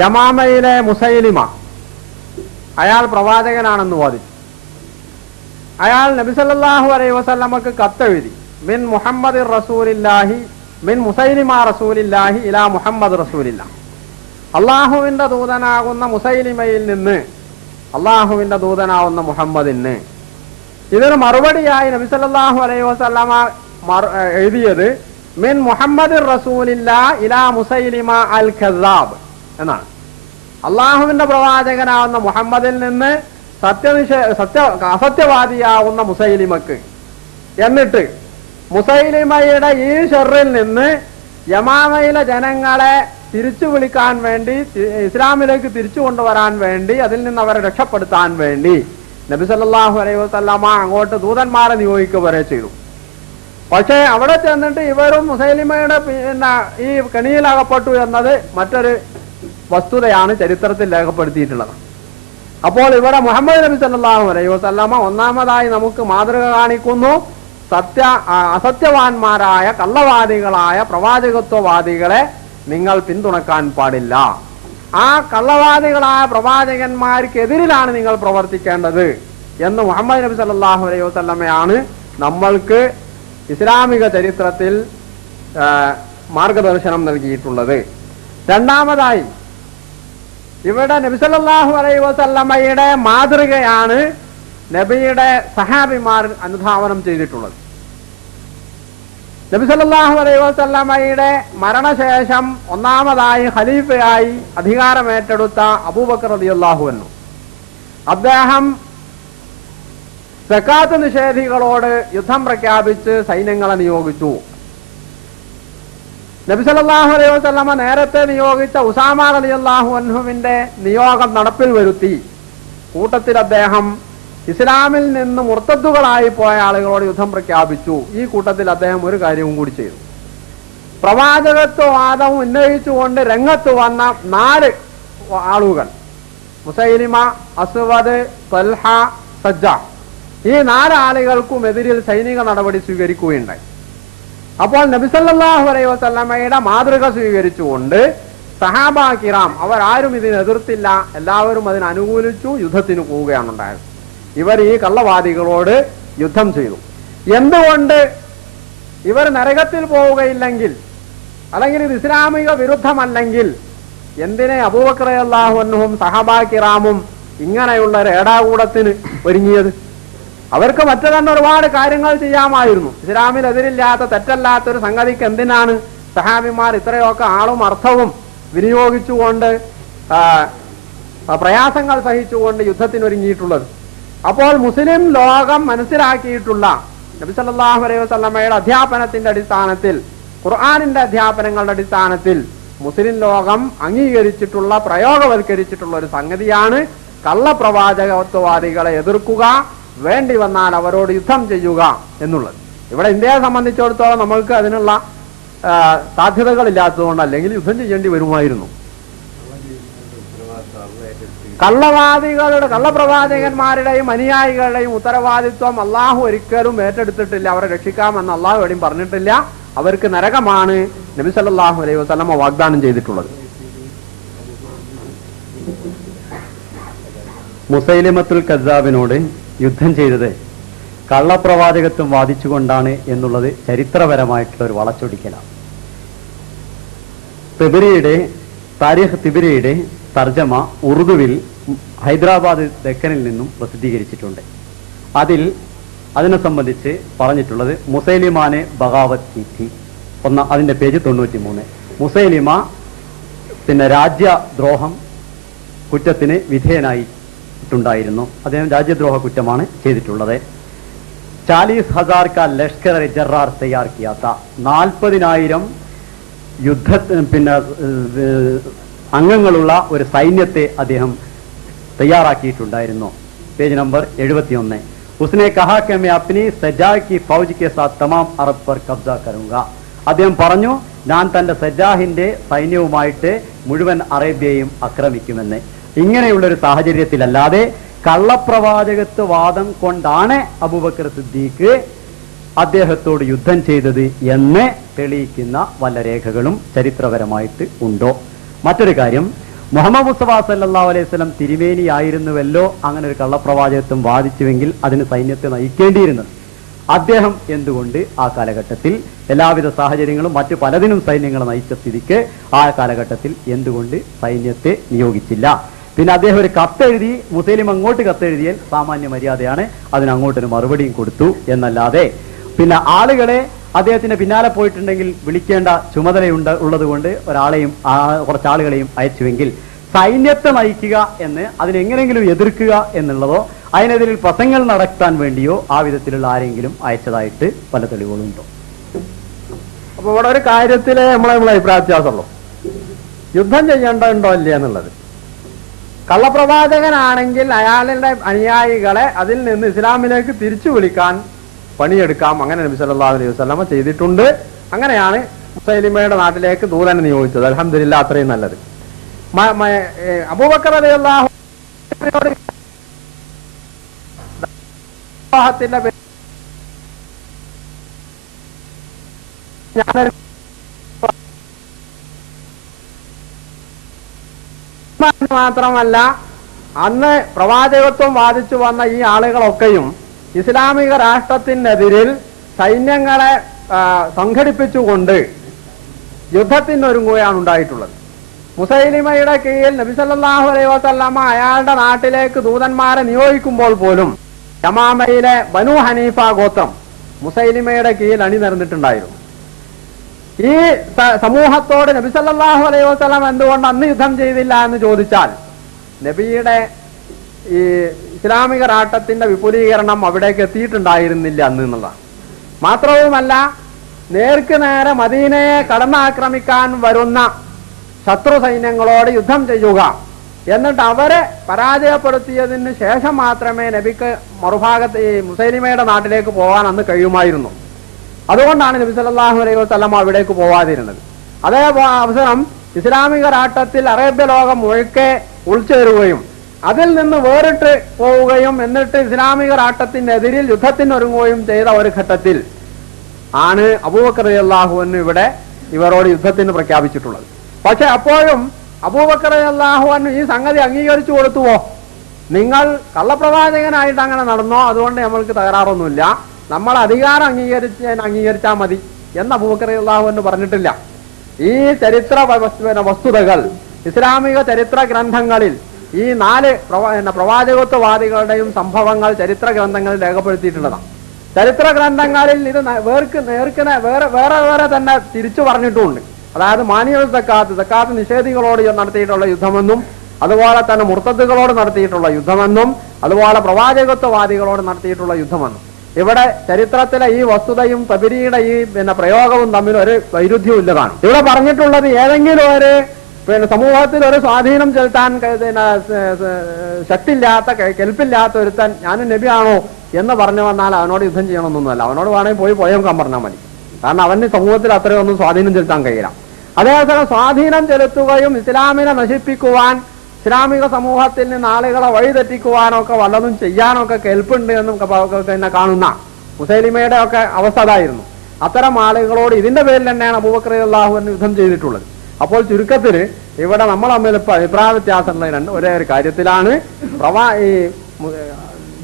യമാമയിലെ മുസൈലിമ അയാൾ പ്രവാചകനാണെന്ന് വാദിച്ചു. അയാൾ നബി സല്ലല്ലാഹു അലൈഹി വസല്ലമക്ക് കത്തെഴുതി, മിൻ മുഹമ്മദ് റസൂലില്ലാഹി മിൻ മുസൈലിമ റസൂലില്ലാഹി ഇലാ മുഹമ്മദ് റസൂലില്ലാ, അള്ളാഹുവിന്റെ ദൂതനാകുന്ന മുസൈലിമയിൽ നിന്ന് അള്ളാഹുവിന്റെ ദൂതനാവുന്ന മുഹമ്മദിന്. ഇതിന് മറുപടിയായി നബി സല്ലല്ലാഹു അലൈഹി വസല്ലമ എഴുതിയത് മിൻ മുഹമ്മദിർ റസൂലില്ലാ ഇലാ മുസൈലിമ അൽ കസ്സാബ് എന്നാണ്. അള്ളാഹുവിന്റെ പ്രവാചകനാവുന്ന മുഹമ്മദിൽ നിന്ന് അസത്യവാദിയാവുന്ന മുസൈലിമക്ക്. എന്നിട്ട് മുസൈലിമയുടെ ഈ ഷർറിൽ നിന്ന് യമാമയിലെ ജനങ്ങളെ തിരിച്ചു വിളിക്കാൻ വേണ്ടി, ഇസ്ലാമിലേക്ക് തിരിച്ചു കൊണ്ടുവരാൻ വേണ്ടി, അതിൽ നിന്ന് അവരെ രക്ഷപ്പെടുത്താൻ വേണ്ടി നബി സല്ലല്ലാഹു അലൈഹി വസല്ലമ അങ്ങോട്ട് ദൂതന്മാരെ നിയോഗിക്കുക വരെ ചെയ്തു. പക്ഷേ അവിടെ ചെന്നിട്ട് ഇവരും മുസൈലിമയുടെ ഈ കെണിയിലകപ്പെട്ടു എന്നത് മറ്റൊരു വസ്തുതയാണ് ചരിത്രത്തിൽ രേഖപ്പെടുത്തിയിട്ടുള്ളത്. അപ്പോൾ ഇവിടെ മുഹമ്മദ് നബി സല്ലല്ലാഹു അലൈഹി വസല്ലമ ഒന്നാമതായി നമുക്ക് മാതൃക കാണിക്കുന്നു. അസത്യവാന്മാരായ കള്ളവാദികളായ പ്രവാചകത്വവാദികളെ നിങ്ങൾ പിന്തുണക്കാൻ പാടില്ല. ആ കള്ളവാദികളായ പ്രവാചകന്മാർക്കെതിരിലാണ് നിങ്ങൾ പ്രവർത്തിക്കേണ്ടത് എന്ന് മുഹമ്മദ് നബി സല്ലല്ലാഹു അലൈഹി വസല്ലമയാണ് നമ്മൾക്ക് ഇസ്ലാമിക ചരിത്രത്തിൽ മാർഗദർശനം നൽകിയിട്ടുള്ളത്. രണ്ടാമതായി ഇവിടെ നബി സല്ലല്ലാഹു അലൈഹി വസല്ലമയുടെ മാതൃകയാണ് നബിയുടെ സഹാബിമാർ അനുധാവനം ചെയ്തിട്ടുള്ളത്. നബി സല്ലല്ലാഹു അലൈഹി വസല്ലമയുടെ മരണശേഷം ഒന്നാമതായി ഖലീഫയായി അധികാരമേറ്റെടുത്ത അബൂബക്കർ റളിയല്ലാഹു അൻഹു, അദ്ദേഹം സക്കാത്ത് നിഷേധികളോട് യുദ്ധം പ്രഖ്യാപിച്ച് സൈന്യങ്ങളെ നിയോഗിച്ചു. നബി സല്ലല്ലാഹു അലൈഹി വസല്ലമ നേരത്തെ നിയോഗിച്ച ഉസാമ റളിയല്ലാഹു അൻഹുവിന്റെ നിയോഗം നടപ്പിൽ വരുത്തി. കൂട്ടത്തിൽ അദ്ദേഹം ഇസ്ലാമിൽ നിന്ന് മുർത്തദ്ദുകളായി പോയ ആളുകളോട് യുദ്ധം പ്രഖ്യാപിച്ചു. ഈ കൂട്ടത്തിൽ അദ്ദേഹം ഒരു കാര്യവും കൂടി ചെയ്തു. പ്രവാചകത്വവാദം ഉന്നയിച്ചുകൊണ്ട് രംഗത്ത് വന്ന 4 ആളുകൾ, മുസൈലിമ, അസ്വദ്, തൽഹ, സജ്ജ, ഈ 4 ആളുകൾക്കും എതിരിൽ സൈനിക നടപടി സ്വീകരിക്കുകയുണ്ടായി. അപ്പോൾ നബി സല്ലല്ലാഹു അലൈഹി വസല്ലമയുടെ മാതൃക സ്വീകരിച്ചുകൊണ്ട് സഹാബാ കിറാം അവരാരും ഇതിനെ എതിർത്തില്ല, എല്ലാവരും അതിന് അനുകൂലിച്ചു, യുദ്ധത്തിന് പോവുകയാണ് ഉണ്ടായത്. ഇവർ ഈ കള്ളവാദികളോട് യുദ്ധം ചെയ്തു. എന്തുകൊണ്ട് ഇവർ നരകത്തിൽ പോവുകയില്ലെങ്കിൽ, അല്ലെങ്കിൽ ഇത് ഇസ്ലാമിക വിരുദ്ധമല്ലെങ്കിൽ എന്തിനെ അബൂബക്കർ റളിയല്ലാഹു അൻഹും സഹാബാ കിറാമും ഇങ്ങനെയുള്ള ഒരു ഏടാകൂടത്തിന് ഒരുങ്ങിയത്? അവർക്ക് മറ്റു തന്നെ ഒരുപാട് കാര്യങ്ങൾ ചെയ്യാമായിരുന്നു. ഇസ്ലാമിൽ എതിരില്ലാത്ത തെറ്റല്ലാത്തൊരു സംഗതിക്ക് എന്തിനാണ് സഹാബിമാർ ഇത്രയൊക്കെ ആളും അർത്ഥവും വിനിയോഗിച്ചുകൊണ്ട് പ്രയാസങ്ങൾ സഹിച്ചുകൊണ്ട് യുദ്ധത്തിനൊരുങ്ങിയിട്ടുള്ളത്? അപ്പോൾ മുസ്ലിം ലോകം മനസ്സിലാക്കിയിട്ടുള്ള നബി സല്ലല്ലാഹു അലൈഹി വസല്ലമയുടെ അധ്യാപനത്തിന്റെ അടിസ്ഥാനത്തിൽ, ഖുർആനിന്റെ അധ്യാപനങ്ങളുടെ അടിസ്ഥാനത്തിൽ മുസ്ലിം ലോകം അംഗീകരിച്ചിട്ടുള്ള, പ്രയോഗവൽക്കരിച്ചിട്ടുള്ള ഒരു സംഗതിയാണ് കള്ളപ്രവാചകത്വവാദികളെ എതിർക്കുക, വേണ്ടി വന്നാൽ അവരോട് യുദ്ധം ചെയ്യുക എന്നുള്ളത്. ഇവിടെ ഇന്ത്യയെ സംബന്ധിച്ചിടത്തോളം നമ്മൾക്ക് അതിനുള്ള സാധ്യതകളില്ലാത്തതുകൊണ്ട് അല്ലെങ്കിൽ യുദ്ധം ചെയ്യേണ്ടി വരുമായിരുന്നു. കള്ളപ്രവാചകന്മാരുടെയും അനുയായികളുടെയും ഉത്തരവാദിത്വം അള്ളാഹു ഒരിക്കലും ഏറ്റെടുത്തിട്ടില്ല. അവരെ രക്ഷിക്കാമെന്ന് അള്ളാഹു എവിടെയും പറഞ്ഞിട്ടില്ല. അവർക്ക് നരകമാണ് നബി സല്ലല്ലാഹു അലൈഹി വസല്ലമ വാഗ്ദാനം ചെയ്തിട്ടുള്ളത്. മുസൈലിമത്തുൽ കസ്സാബിനോട് യുദ്ധം ചെയ്തത് കള്ളപ്രവാചകത്വം വാദിച്ചുകൊണ്ടാണ് എന്നുള്ളത് ചരിത്രപരമായിട്ടുള്ള ഒരു വളച്ചൊടിക്കലാണ്. താരിഖ് തിബരിയുടെ തർജമ ഉറുദുവിൽ ഹൈദരാബാദ് ദക്കനിൽ നിന്നും പ്രസിദ്ധീകരിച്ചിട്ടുണ്ട്. അതിനെ സംബന്ധിച്ച് പറഞ്ഞിട്ടുള്ളത് മുസൈലിമാനെ ബഗാവത് കീത്തി അതിന്റെ പേജ് 93. മുസൈലിമ രാജ്യദ്രോഹം കുറ്റത്തിന് വിധേയനായിട്ടുണ്ടായിരുന്നു. അദ്ദേഹം രാജ്യദ്രോഹ കുറ്റമാണ് ചെയ്തിട്ടുള്ളത്. 40,000 का लश्कर जर्रार तैयार किया था. 40,000 അംഗങ്ങളുള്ള ഒരു സൈന്യത്തെ അദ്ദേഹം തയ്യാറാക്കിയിട്ടുണ്ടായിരുന്നു. Page number 71. उसने कहा कि मैं अपनी सजा की फौज के साथ तमाम अरब पर कब्जा करूंगा. അദ്ദേഹം പറഞ്ഞു, ഞാൻ തന്റെ സജാഹിന്റെ സൈന്യവുമായിട്ട് മുഴുവൻ അറേബ്യയും ആക്രമിക്കുമെന്ന്. ഇങ്ങനെയുള്ളൊരു സാഹചര്യത്തിലല്ലാതെ കള്ളപ്രവാചകത്വവാദം കൊണ്ടാണ് അബൂബക്കർ സിദ്ദീഖ് അദ്ദേഹത്തോട് യുദ്ധം ചെയ്തത് എന്ന് തെളിയിക്കുന്ന വല്ല രേഖകളും ചരിത്രപരമായിട്ട് ഉണ്ടോ? മറ്റൊരു കാര്യം, മുഹമ്മദ് മുസ്തഫ സല്ലല്ലാഹു അലൈഹി വസല്ലം തിരുമേനിയായിരുന്നുവല്ലോ അങ്ങനെ ഒരു കള്ളപ്രവാചകത്വം വാദിച്ചുവെങ്കിൽ അതിന് സൈന്യത്തെ നയിക്കേണ്ടിയിരുന്നത്. അദ്ദേഹം എന്തുകൊണ്ട് ആ കാലഘട്ടത്തിൽ എല്ലാവിധ സാഹചര്യങ്ങളും മറ്റു പലതിനും സൈന്യങ്ങളെ നയിച്ച സ്ഥിതിക്ക് ആ കാലഘട്ടത്തിൽ എന്തുകൊണ്ട് സൈന്യത്തെ നിയോഗിച്ചില്ല? പിന്നെ അദ്ദേഹം ഒരു കത്തെഴുതി, മുസൈലിം അങ്ങോട്ട് കത്തെഴുതിയാൽ സാമാന്യ മര്യാദയാണ്, അതിന് അങ്ങോട്ടൊരു മറുപടിയും കൊടുത്തു എന്നല്ലാതെ പിന്നെ ആളുകളെ അദ്ദേഹത്തിന്റെ പിന്നാലെ പോയിട്ടുണ്ടെങ്കിൽ വിളിക്കേണ്ട ചുമതലയുണ്ട് ഉള്ളതുകൊണ്ട് ഒരാളെയും കുറച്ചാളുകളെയും അയച്ചുവെങ്കിൽ സൈന്യത്തെ നയിക്കുക എന്ന് അതിനെങ്ങനെങ്കിലും എതിർക്കുക എന്നുള്ളതോ അതിനെതിരിൽ പ്രസംഗങ്ങൾ നടത്താൻ വേണ്ടിയോ ആ വിധത്തിലുള്ള ആരെങ്കിലും അയച്ചതായിട്ട് പല തെളിവുകളുണ്ടോ? അപ്പൊ ഇവിടെ ഒരു കാര്യത്തില് നമ്മളെ അഭിപ്രായ വ്യത്യാസമുള്ളൂ. യുദ്ധം ചെയ്യേണ്ടതുണ്ടോ ഇല്ല എന്നുള്ളത്. കള്ളപ്രവാചകനാണെങ്കിൽ അയാളുടെ അനുയായികളെ അതിൽ നിന്ന് ഇസ്ലാമിലേക്ക് തിരിച്ചു വിളിക്കാൻ പണിയെടുക്കാം. അങ്ങനെ നബി സല്ലല്ലാഹു അലൈഹി വസല്ലമ ചെയ്തിട്ടുണ്ട്. അങ്ങനെയാണ് മുസൈലിമയുടെ നാട്ടിലേക്ക് ദൂതനെ നിയോഗിച്ചത്. അൽഹംദുലില്ലാഹ്, അത്രയും നല്ലത്. അബൂബക്കർ റളിയല്ലാഹു മാത്രമല്ല, അന്ന് പ്രവാചകത്വം വാദിച്ചു വന്ന ഈ ആളുകളൊക്കെയും ഇസ്ലാമിക രാഷ്ട്രത്തിനെതിരിൽ സൈന്യങ്ങളെ സംഘടിപ്പിച്ചുകൊണ്ട് യുദ്ധത്തിനൊരുങ്ങുകയാണ് ഉണ്ടായിട്ടുള്ളത്. മുസൈലിമയുടെ കീഴിൽ നബി സല്ലല്ലാഹു അലൈഹി വസല്ലമ അയാളുടെ നാട്ടിലേക്ക് ദൂതന്മാരെ നിയോഗിക്കുമ്പോൾ പോലും യമാമയിലെ ബനു ഹനീഫ ഗോത്രം മുസൈലിമയുടെ കീഴിൽ അണിനിരന്നിട്ടുണ്ടായിരുന്നു. ഈ സമൂഹത്തോട് നബി സല്ലല്ലാഹു അലൈഹി വസല്ലം എന്തുകൊണ്ട് അന്ന് യുദ്ധം ചെയ്തില്ല എന്ന് ചോദിച്ചാൽ, നബിയുടെ ഈ ഇസ്ലാമിക രാഷ്ട്രത്തിന്റെ വിപുലീകരണം അവിടേക്ക് എത്തിയിട്ടുണ്ടായിരുന്നില്ല അന്ന് എന്നുള്ളതാണ്. മാത്രവുമല്ല, നേർക്ക് നേരെ മദീനയെ കടന്നാക്രമിക്കാൻ വരുന്ന ശത്രു സൈന്യങ്ങളോട് യുദ്ധം ചെയ്യുക, എന്നിട്ട് അവരെ പരാജയപ്പെടുത്തിയതിന് ശേഷം മാത്രമേ നബിക്ക് മറുഭാഗത്ത് ഈ മുസൈലിമയുടെ നാട്ടിലേക്ക് പോകാൻ അന്ന് കഴിയുമായിരുന്നു. അതുകൊണ്ടാണ് നബി സല്ലല്ലാഹു അലൈഹി വസല്ലം അവിടേക്ക് പോവാതിരുന്നത്. അതേ അവസരം ഇസ്ലാമിക രാഷ്ട്രത്തിൽ അറേബ്യ ലോകം മുഴുക്കെ ഉൾച്ചേരുകയും അതിൽ നിന്ന് വേറിട്ട് പോവുകയും എന്നിട്ട് ഇസ്ലാമിക രാഷ്ട്രത്തിനെതിരിൽ യുദ്ധത്തിനൊരുങ്ങുകയും ചെയ്ത ഒരു ഘട്ടത്തിൽ ആണ് അബൂബക്കർ റളിയല്ലാഹു അൻഹു ഇവിടെ ഇവരോട് യുദ്ധത്തിന് പ്രഖ്യാപിച്ചിട്ടുള്ളത്. പക്ഷെ അപ്പോഴും അബൂബക്കർ റളിയല്ലാഹു അൻഹു ഈ സംഗതി അംഗീകരിച്ചു കൊടുത്തുവോ? നിങ്ങൾ കള്ളപ്രവാചകനായിട്ട് അങ്ങനെ നടന്നോ, അതുകൊണ്ട് നമ്മൾക്ക് തകരാറൊന്നുമില്ല, നമ്മൾ അധികാരം അംഗീകരിച്ചാൽ മതി എന്ന് അബൂബക്കർ റളിയല്ലാഹു അൻഹു പറഞ്ഞിട്ടില്ല. ഈ ചരിത്ര വസ്തുതകൾ ഇസ്ലാമിക ചരിത്ര ഗ്രന്ഥങ്ങളിൽ ഈ 4 പ്രവാചകത്വവാദികളുടെയും സംഭവങ്ങൾ ചരിത്ര ഗ്രന്ഥങ്ങളിൽ രേഖപ്പെടുത്തിയിട്ടുള്ളതാണ്. ചരിത്ര ഗ്രന്ഥങ്ങളിൽ ഇത് വേറെ തന്നെ തിരിച്ചു പറഞ്ഞിട്ടുമുണ്ട്. അതായത് മാനിയൽ സക്കാത്ത് നിഷേധികളോട് നടത്തിയിട്ടുള്ള യുദ്ധമെന്നും, അതുപോലെ തന്നെ മുർത്തദ്ദുകളോട് നടത്തിയിട്ടുള്ള യുദ്ധമെന്നും, അതുപോലെ പ്രവാചകത്വവാദികളോട് നടത്തിയിട്ടുള്ള യുദ്ധമെന്നും. ഇവിടെ ചരിത്രത്തിലെ ഈ വസ്തുതയും തബരിയുടെ ഈ പ്രയോഗവും തമ്മിൽ ഒരു വൈരുദ്ധ്യവും ഇല്ലതാണ്. ഇവിടെ പറഞ്ഞിട്ടുള്ളത് ഏതെങ്കിലും ഒരു സമൂഹത്തിൽ ഒരു സ്വാധീനം ചെലുത്താൻ ശക്തിയില്ലാത്ത കെൽപ്പില്ലാത്ത ഒരുത്തൻ ഞാനും നബിയാണോ എന്ന് പറഞ്ഞു വന്നാൽ അവനോട് യുദ്ധം ചെയ്യണമെന്നൊന്നുമല്ല. അവനോട് വേണമെങ്കിൽ പോയേക്കാൻ പറഞ്ഞാൽ മതി. കാരണം അവന് സമൂഹത്തിൽ അത്രയൊന്നും സ്വാധീനം ചെലുത്താൻ കഴിയില്ല. അതേസമയം സ്വാധീനം ചെലുത്തുകയും ഇസ്ലാമിനെ നശിപ്പിക്കുവാൻ, ഇസ്ലാമിക സമൂഹത്തിൽ നിന്ന് ആളുകളെ വഴിതെറ്റിക്കുവാനൊക്കെ വല്ലതും ചെയ്യാനൊക്കെ കെൽപ്പുണ്ട് എന്നും പിന്നെ കാണുന്ന മുസൈലിമയുടെ ഒക്കെ അവസ്ഥ അതായിരുന്നു. അത്തരം ആളുകളോട് ഇതിന്റെ പേരിൽ തന്നെയാണ് അബൂബക്കർ റളിയല്ലാഹു അൻഹു യുദ്ധം ചെയ്തിട്ടുള്ളത്. അപ്പോൾ ചുരുക്കത്തിൽ ഇവിടെ നമ്മൾ തമ്മിൽ ഇപ്പോൾ അഭിപ്രായ വ്യത്യാസമുള്ള ഒരേ ഒരു കാര്യത്തിലാണ്.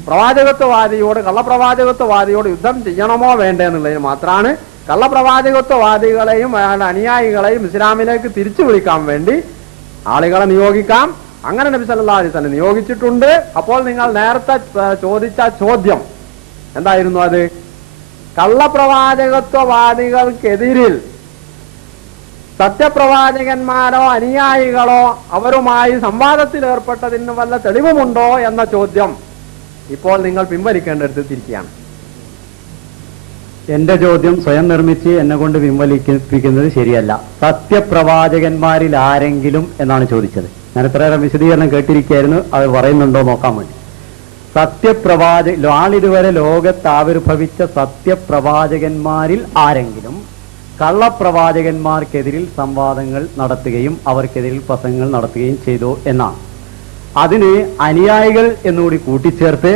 പ്രവാചകത്വവാദിയോട് കള്ളപ്രവാചകത്വവാദിയോട് യുദ്ധം ചെയ്യണമോ വേണ്ടേ എന്നുള്ളതിന് മാത്രമാണ്. കള്ളപ്രവാചകത്വവാദികളെയും അയാളുടെ അനുയായികളെയും ഇസ്ലാമിലേക്ക് തിരിച്ചു വിളിക്കാൻ വേണ്ടി ആളുകളെ നിയോഗിക്കാം. അങ്ങനെ നബി സല്ലല്ലാഹു അലൈഹി വസല്ലം നിയോഗിച്ചിട്ടുണ്ട്. അപ്പോൾ നിങ്ങൾ നേരത്തെ ചോദിച്ച ചോദ്യം എന്തായിരുന്നു? അത് കള്ളപ്രവാചകത്വവാദികൾക്കെതിരിൽ സത്യപ്രവാചകന്മാരോ അനുയായികളോ അവരുമായി സംവാദത്തിൽ ഏർപ്പെട്ടതിന് വല്ല തെളിവുമുണ്ടോ എന്ന ചോദ്യം ഇപ്പോൾ നിങ്ങൾ പിൻവലിക്കേണ്ടടുത്ത് തിരിക്കുകയാണ്. എന്റെ ചോദ്യം സ്വയം നിർമ്മിച്ച് എന്നെ കൊണ്ട് പിൻവലിപ്പിക്കുന്നത് ശരിയല്ല. സത്യപ്രവാചകന്മാരിൽ ആരെങ്കിലും എന്നാണ് ചോദിച്ചത്. ഞാൻ ഇത്രയേറെ വിശദീകരണം കേട്ടിരിക്കുകയായിരുന്നു, അത് പറയുന്നുണ്ടോ നോക്കാൻ വേണ്ടി. ആളിതുവരെ ലോകത്ത് ആവിർഭവിച്ച സത്യപ്രവാചകന്മാരിൽ ആരെങ്കിലും കള്ളപ്രവാചകന്മാർക്കെതിരിൽ സംവാദങ്ങൾ നടത്തുകയും അവർക്കെതിരിൽ പ്രസംഗങ്ങൾ നടത്തുകയും ചെയ്തു എന്നാണ്. അതിന് അനുയായികൾ എന്നുകൂടി കൂട്ടിച്ചേർത്ത്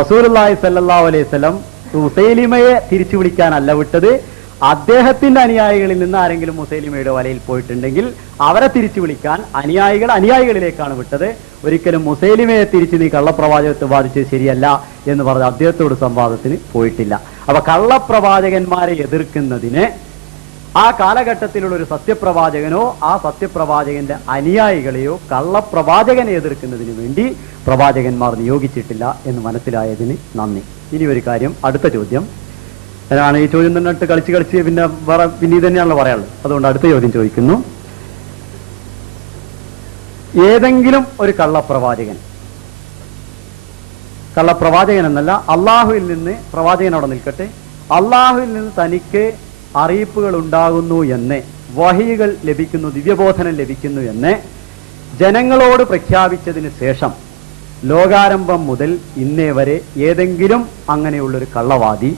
റസൂലുള്ളാഹി സ്വല്ലല്ലാഹു അലൈഹി വസല്ലം മുസൈലിമയെ തിരിച്ചു വിളിക്കാനല്ല വിട്ടത്. അദ്ദേഹത്തിന്റെ അനുയായികളിൽ നിന്ന് ആരെങ്കിലും മുസൈലിമയുടെ വലയിൽ പോയിട്ടുണ്ടെങ്കിൽ അവരെ തിരിച്ചു വിളിക്കാൻ അനുയായികളിലേക്കാണ് വിട്ടത്. ഒരിക്കലും മുസൈലിമയെ തിരിച്ച് നീ കള്ളപ്രവാചകത്തെ ബാധിച്ചത് ശരിയല്ല എന്ന് പറഞ്ഞ് അദ്ദേഹത്തോട് സംവാദത്തിന് പോയിട്ടില്ല. അപ്പൊ കള്ളപ്രവാചകന്മാരെ എതിർക്കുന്നതിന് ആ കാലഘട്ടത്തിലുള്ള ഒരു സത്യപ്രവാചകനോ ആ സത്യപ്രവാചകന്റെ അനുയായികളെയോ കള്ളപ്രവാചകനെ എതിർക്കുന്നതിന് വേണ്ടി പ്രവാചകന്മാർ നിയോഗിച്ചിട്ടില്ല എന്ന് മനസ്സിലായതിന് നന്ദി. ഇനി ഒരു കാര്യം, അടുത്ത ചോദ്യം അതാണ്. ഈ ചോദ്യം തന്നെ കളിച്ച് പിന്നെ വേറെ ഇത് തന്നെയാണല്ലോ പറയാനുള്ളത്. അതുകൊണ്ട് അടുത്ത ചോദ്യം ചോദിക്കുന്നു. ഏതെങ്കിലും ഒരു കള്ളപ്രവാചകൻ എന്നല്ല, അള്ളാഹുവിൽ നിന്ന്, പ്രവാചകൻ അവിടെ നിൽക്കട്ടെ, അള്ളാഹുവിൽ നിന്ന് തനിക്ക് അറിയിപ്പുകൾ ഉണ്ടാകുന്നു എന്ന്, വഹികൾ ലഭിക്കുന്നു, ദിവ്യബോധനം ലഭിക്കുന്നു എന്ന് ജനങ്ങളോട് പ്രഖ്യാപിച്ചതിന് ശേഷം ലോകാരംഭം മുതൽ ഇന്നേ വരെ ഏതെങ്കിലും അങ്ങനെയുള്ളൊരു കള്ളവാദി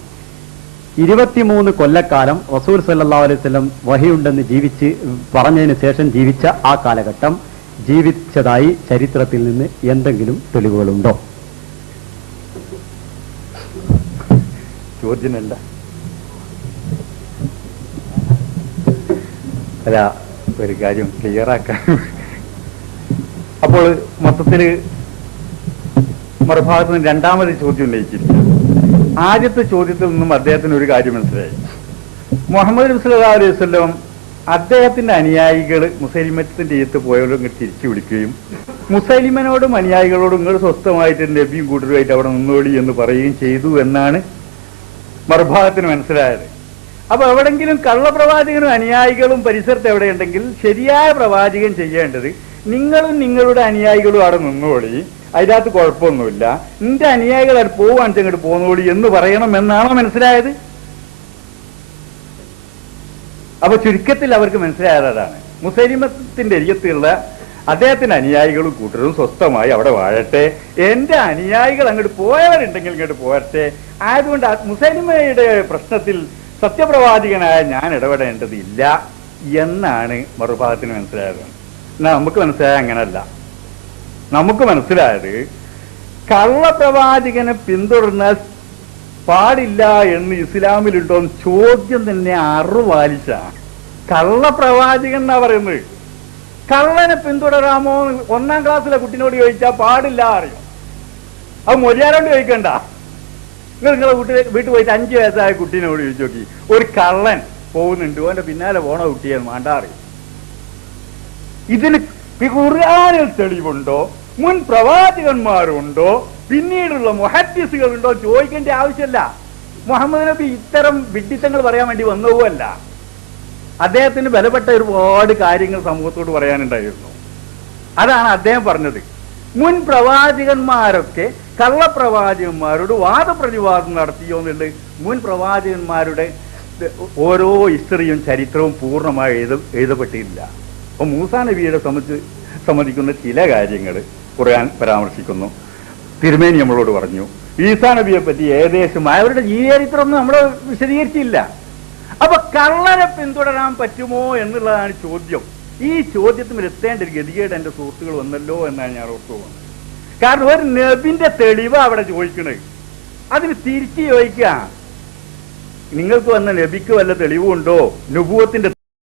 23 കൊല്ലക്കാലം റസൂൽ സല്ലല്ലാഹു അലൈഹി വസല്ലം വഹിയുണ്ടെന്ന് പറഞ്ഞതിന് ശേഷം ജീവിച്ച ആ കാലഘട്ടം ജീവിച്ചതായി ചരിത്രത്തിൽ നിന്ന് എന്തെങ്കിലും തെളിവുകളുണ്ടോ? ചോദ്യമല്ല, അല്ല, ഒരു കാര്യം ക്ലിയറാക്കാൻ. അപ്പോൾ മൊത്തത്തില് മറുഭാഗത്ത് നിന്ന് രണ്ടാമത് ചോദ്യം ഉന്നയിച്ചിരിക്കുക. ആദ്യത്തെ ചോദ്യത്തിൽ നിന്നും അദ്ദേഹത്തിന് ഒരു കാര്യം മനസ്സിലായി. മുഹമ്മദ് നബി സല്ലല്ലാഹു അലൈഹി വസല്ലം അദ്ദേഹത്തിന്റെ അനുയായികൾ മുസൈലിമത്തിന്റെ ഈത്ത് പോയവരും ഇങ്ങോട്ട് തിരിച്ചു വിളിക്കുകയും മുസൈലിമനോടും അനുയായികളോടും ഇങ്ങോട്ട് സ്വസ്ഥമായിട്ട് നബിയും കൂട്ടരുമായിട്ട് അവിടെ നിന്നോളി എന്ന് പറയുകയും ചെയ്തു എന്നാണ് മറുഭാഗത്തിന് മനസ്സിലായത്. അപ്പൊ എവിടെങ്കിലും കള്ളപ്രവാചകനും അനുയായികളും പരിസരത്ത് എവിടെയുണ്ടെങ്കിൽ ശരിയായ പ്രവാചകൻ ചെയ്യേണ്ടത് നിങ്ങളും നിങ്ങളുടെ അനുയായികളും അവിടെ നിന്നോളി, അതിനകത്ത് കുഴപ്പമൊന്നുമില്ല, നിന്റെ അനുയായികൾ അവിടെ പോവാൻ അങ്ങോട്ട് പോന്നോളി എന്ന് പറയണം എന്നാണോ മനസ്സിലായത്? അപ്പൊ ചുരുക്കത്തിൽ അവർക്ക് മനസ്സിലായതാണ് മുസൈലിമത്തിന്റെ എരിയത്തുള്ള അദ്ദേഹത്തിന്റെ അനുയായികളും കൂട്ടരും സ്വസ്ഥമായി അവിടെ വാഴട്ടെ, എന്റെ അനുയായികൾ അങ്ങോട്ട് പോയവരുണ്ടെങ്കിൽ ഇങ്ങോട്ട് പോരട്ടെ, ആയതുകൊണ്ട് മുസൈലിമയുടെ പ്രശ്നത്തിൽ സത്യപ്രവാചകനായ ഞാൻ ഇടപെടേണ്ടതില്ല എന്നാണ് മറുഭാഗത്തിന് മനസ്സിലായത്. എന്നാൽ നമുക്ക് മനസ്സിലായ അങ്ങനല്ല. നമുക്ക് മനസ്സിലായത് കള്ളപ്രവാചകനെ പിന്തുടർന്നാൽ പാടില്ല എന്ന് ഇസ്ലാമിലുണ്ടോ ചോദ്യം തന്നെ അറുവാലിച്ച. കള്ളപ്രവാചകൻ എന്നാ പറയുന്നത്. കള്ളനെ പിന്തുടരാമോ 1ാം ക്ലാസ്സിലെ കുട്ടിനോട് ചോദിച്ചാൽ പാടില്ല അറിയും. അത് മൊഴിയാരോട് ചോദിക്കണ്ട. നിങ്ങളെ വീട്ടിൽ പോയിട്ട് 5 വയസ്സായ കുട്ടീനോട് ചോദിച്ചു നോക്കി, ഒരു കള്ളൻ പോകുന്നുണ്ട്, ഓന്റെ പിന്നാലെ പോണ കുട്ടിയെന്ന് മാണ്ടാറിയും. ഇതിന് ഖുർആനിൽ തെളിവുണ്ടോ, മുൻ പ്രവാചകന്മാരുണ്ടോ, പിന്നീടുള്ള മുഹദ്ദിസുകളുണ്ടോ ചോദിക്കേണ്ട ആവശ്യമല്ല. മുഹമ്മദ് നബി ഇത്തരം വിഡ്ഢിത്തങ്ങൾ പറയാൻ വേണ്ടി വന്നതുമല്ല. അദ്ദേഹത്തിന് ബലപ്പെട്ട ഒരുപാട് കാര്യങ്ങൾ സമൂഹത്തോട് പറയാനുണ്ടായിരുന്നു. അതാണ് അദ്ദേഹം പറഞ്ഞത്. മുൻ പ്രവാചകന്മാരൊക്കെ കള്ളപ്രവാചകന്മാരോട് വാദപ്രതിവാദം നടത്തിയോ എന്നുള്ളത് മുൻ പ്രവാചകന്മാരുടെ ഓരോ ഹിസ്റ്ററിയും ചരിത്രവും പൂർണ്ണമായി എഴുതപ്പെട്ടില്ല. അപ്പൊ മൂസാ നബിയെ സംബന്ധിക്കുന്ന ചില കാര്യങ്ങൾ ഖുർആൻ പരാമർശിക്കുന്നു. തിരുമേനി നമ്മളോട് പറഞ്ഞു. ഈസാ നബിയെ പറ്റി ഏകദേശം അവരുടെ ജീവചരിത്രമൊന്നും നമ്മൾ വിശദീകരിച്ചില്ല. അപ്പൊ കള്ളനെ പിന്തുടരാൻ പറ്റുമോ എന്നുള്ളതാണ് ചോദ്യം. ഈ ചോദ്യത്തിന് എത്തേണ്ട ഒരു ഗതികേട് എന്റെ സുഹൃത്തുക്കൾ വന്നല്ലോ എന്നാണ് ഞാൻ ഓർത്തു പോകുന്നത്. കാരണം ഒരു നബിന്റെ തെളിവ് അവിടെ ചോദിക്കണേ, അതിന് തിരിച്ചു ചോദിക്കുക, നിങ്ങൾക്ക് വന്ന നബിക്ക് വല്ല തെളിവുണ്ടോ, നുബുവത്തിന്റെ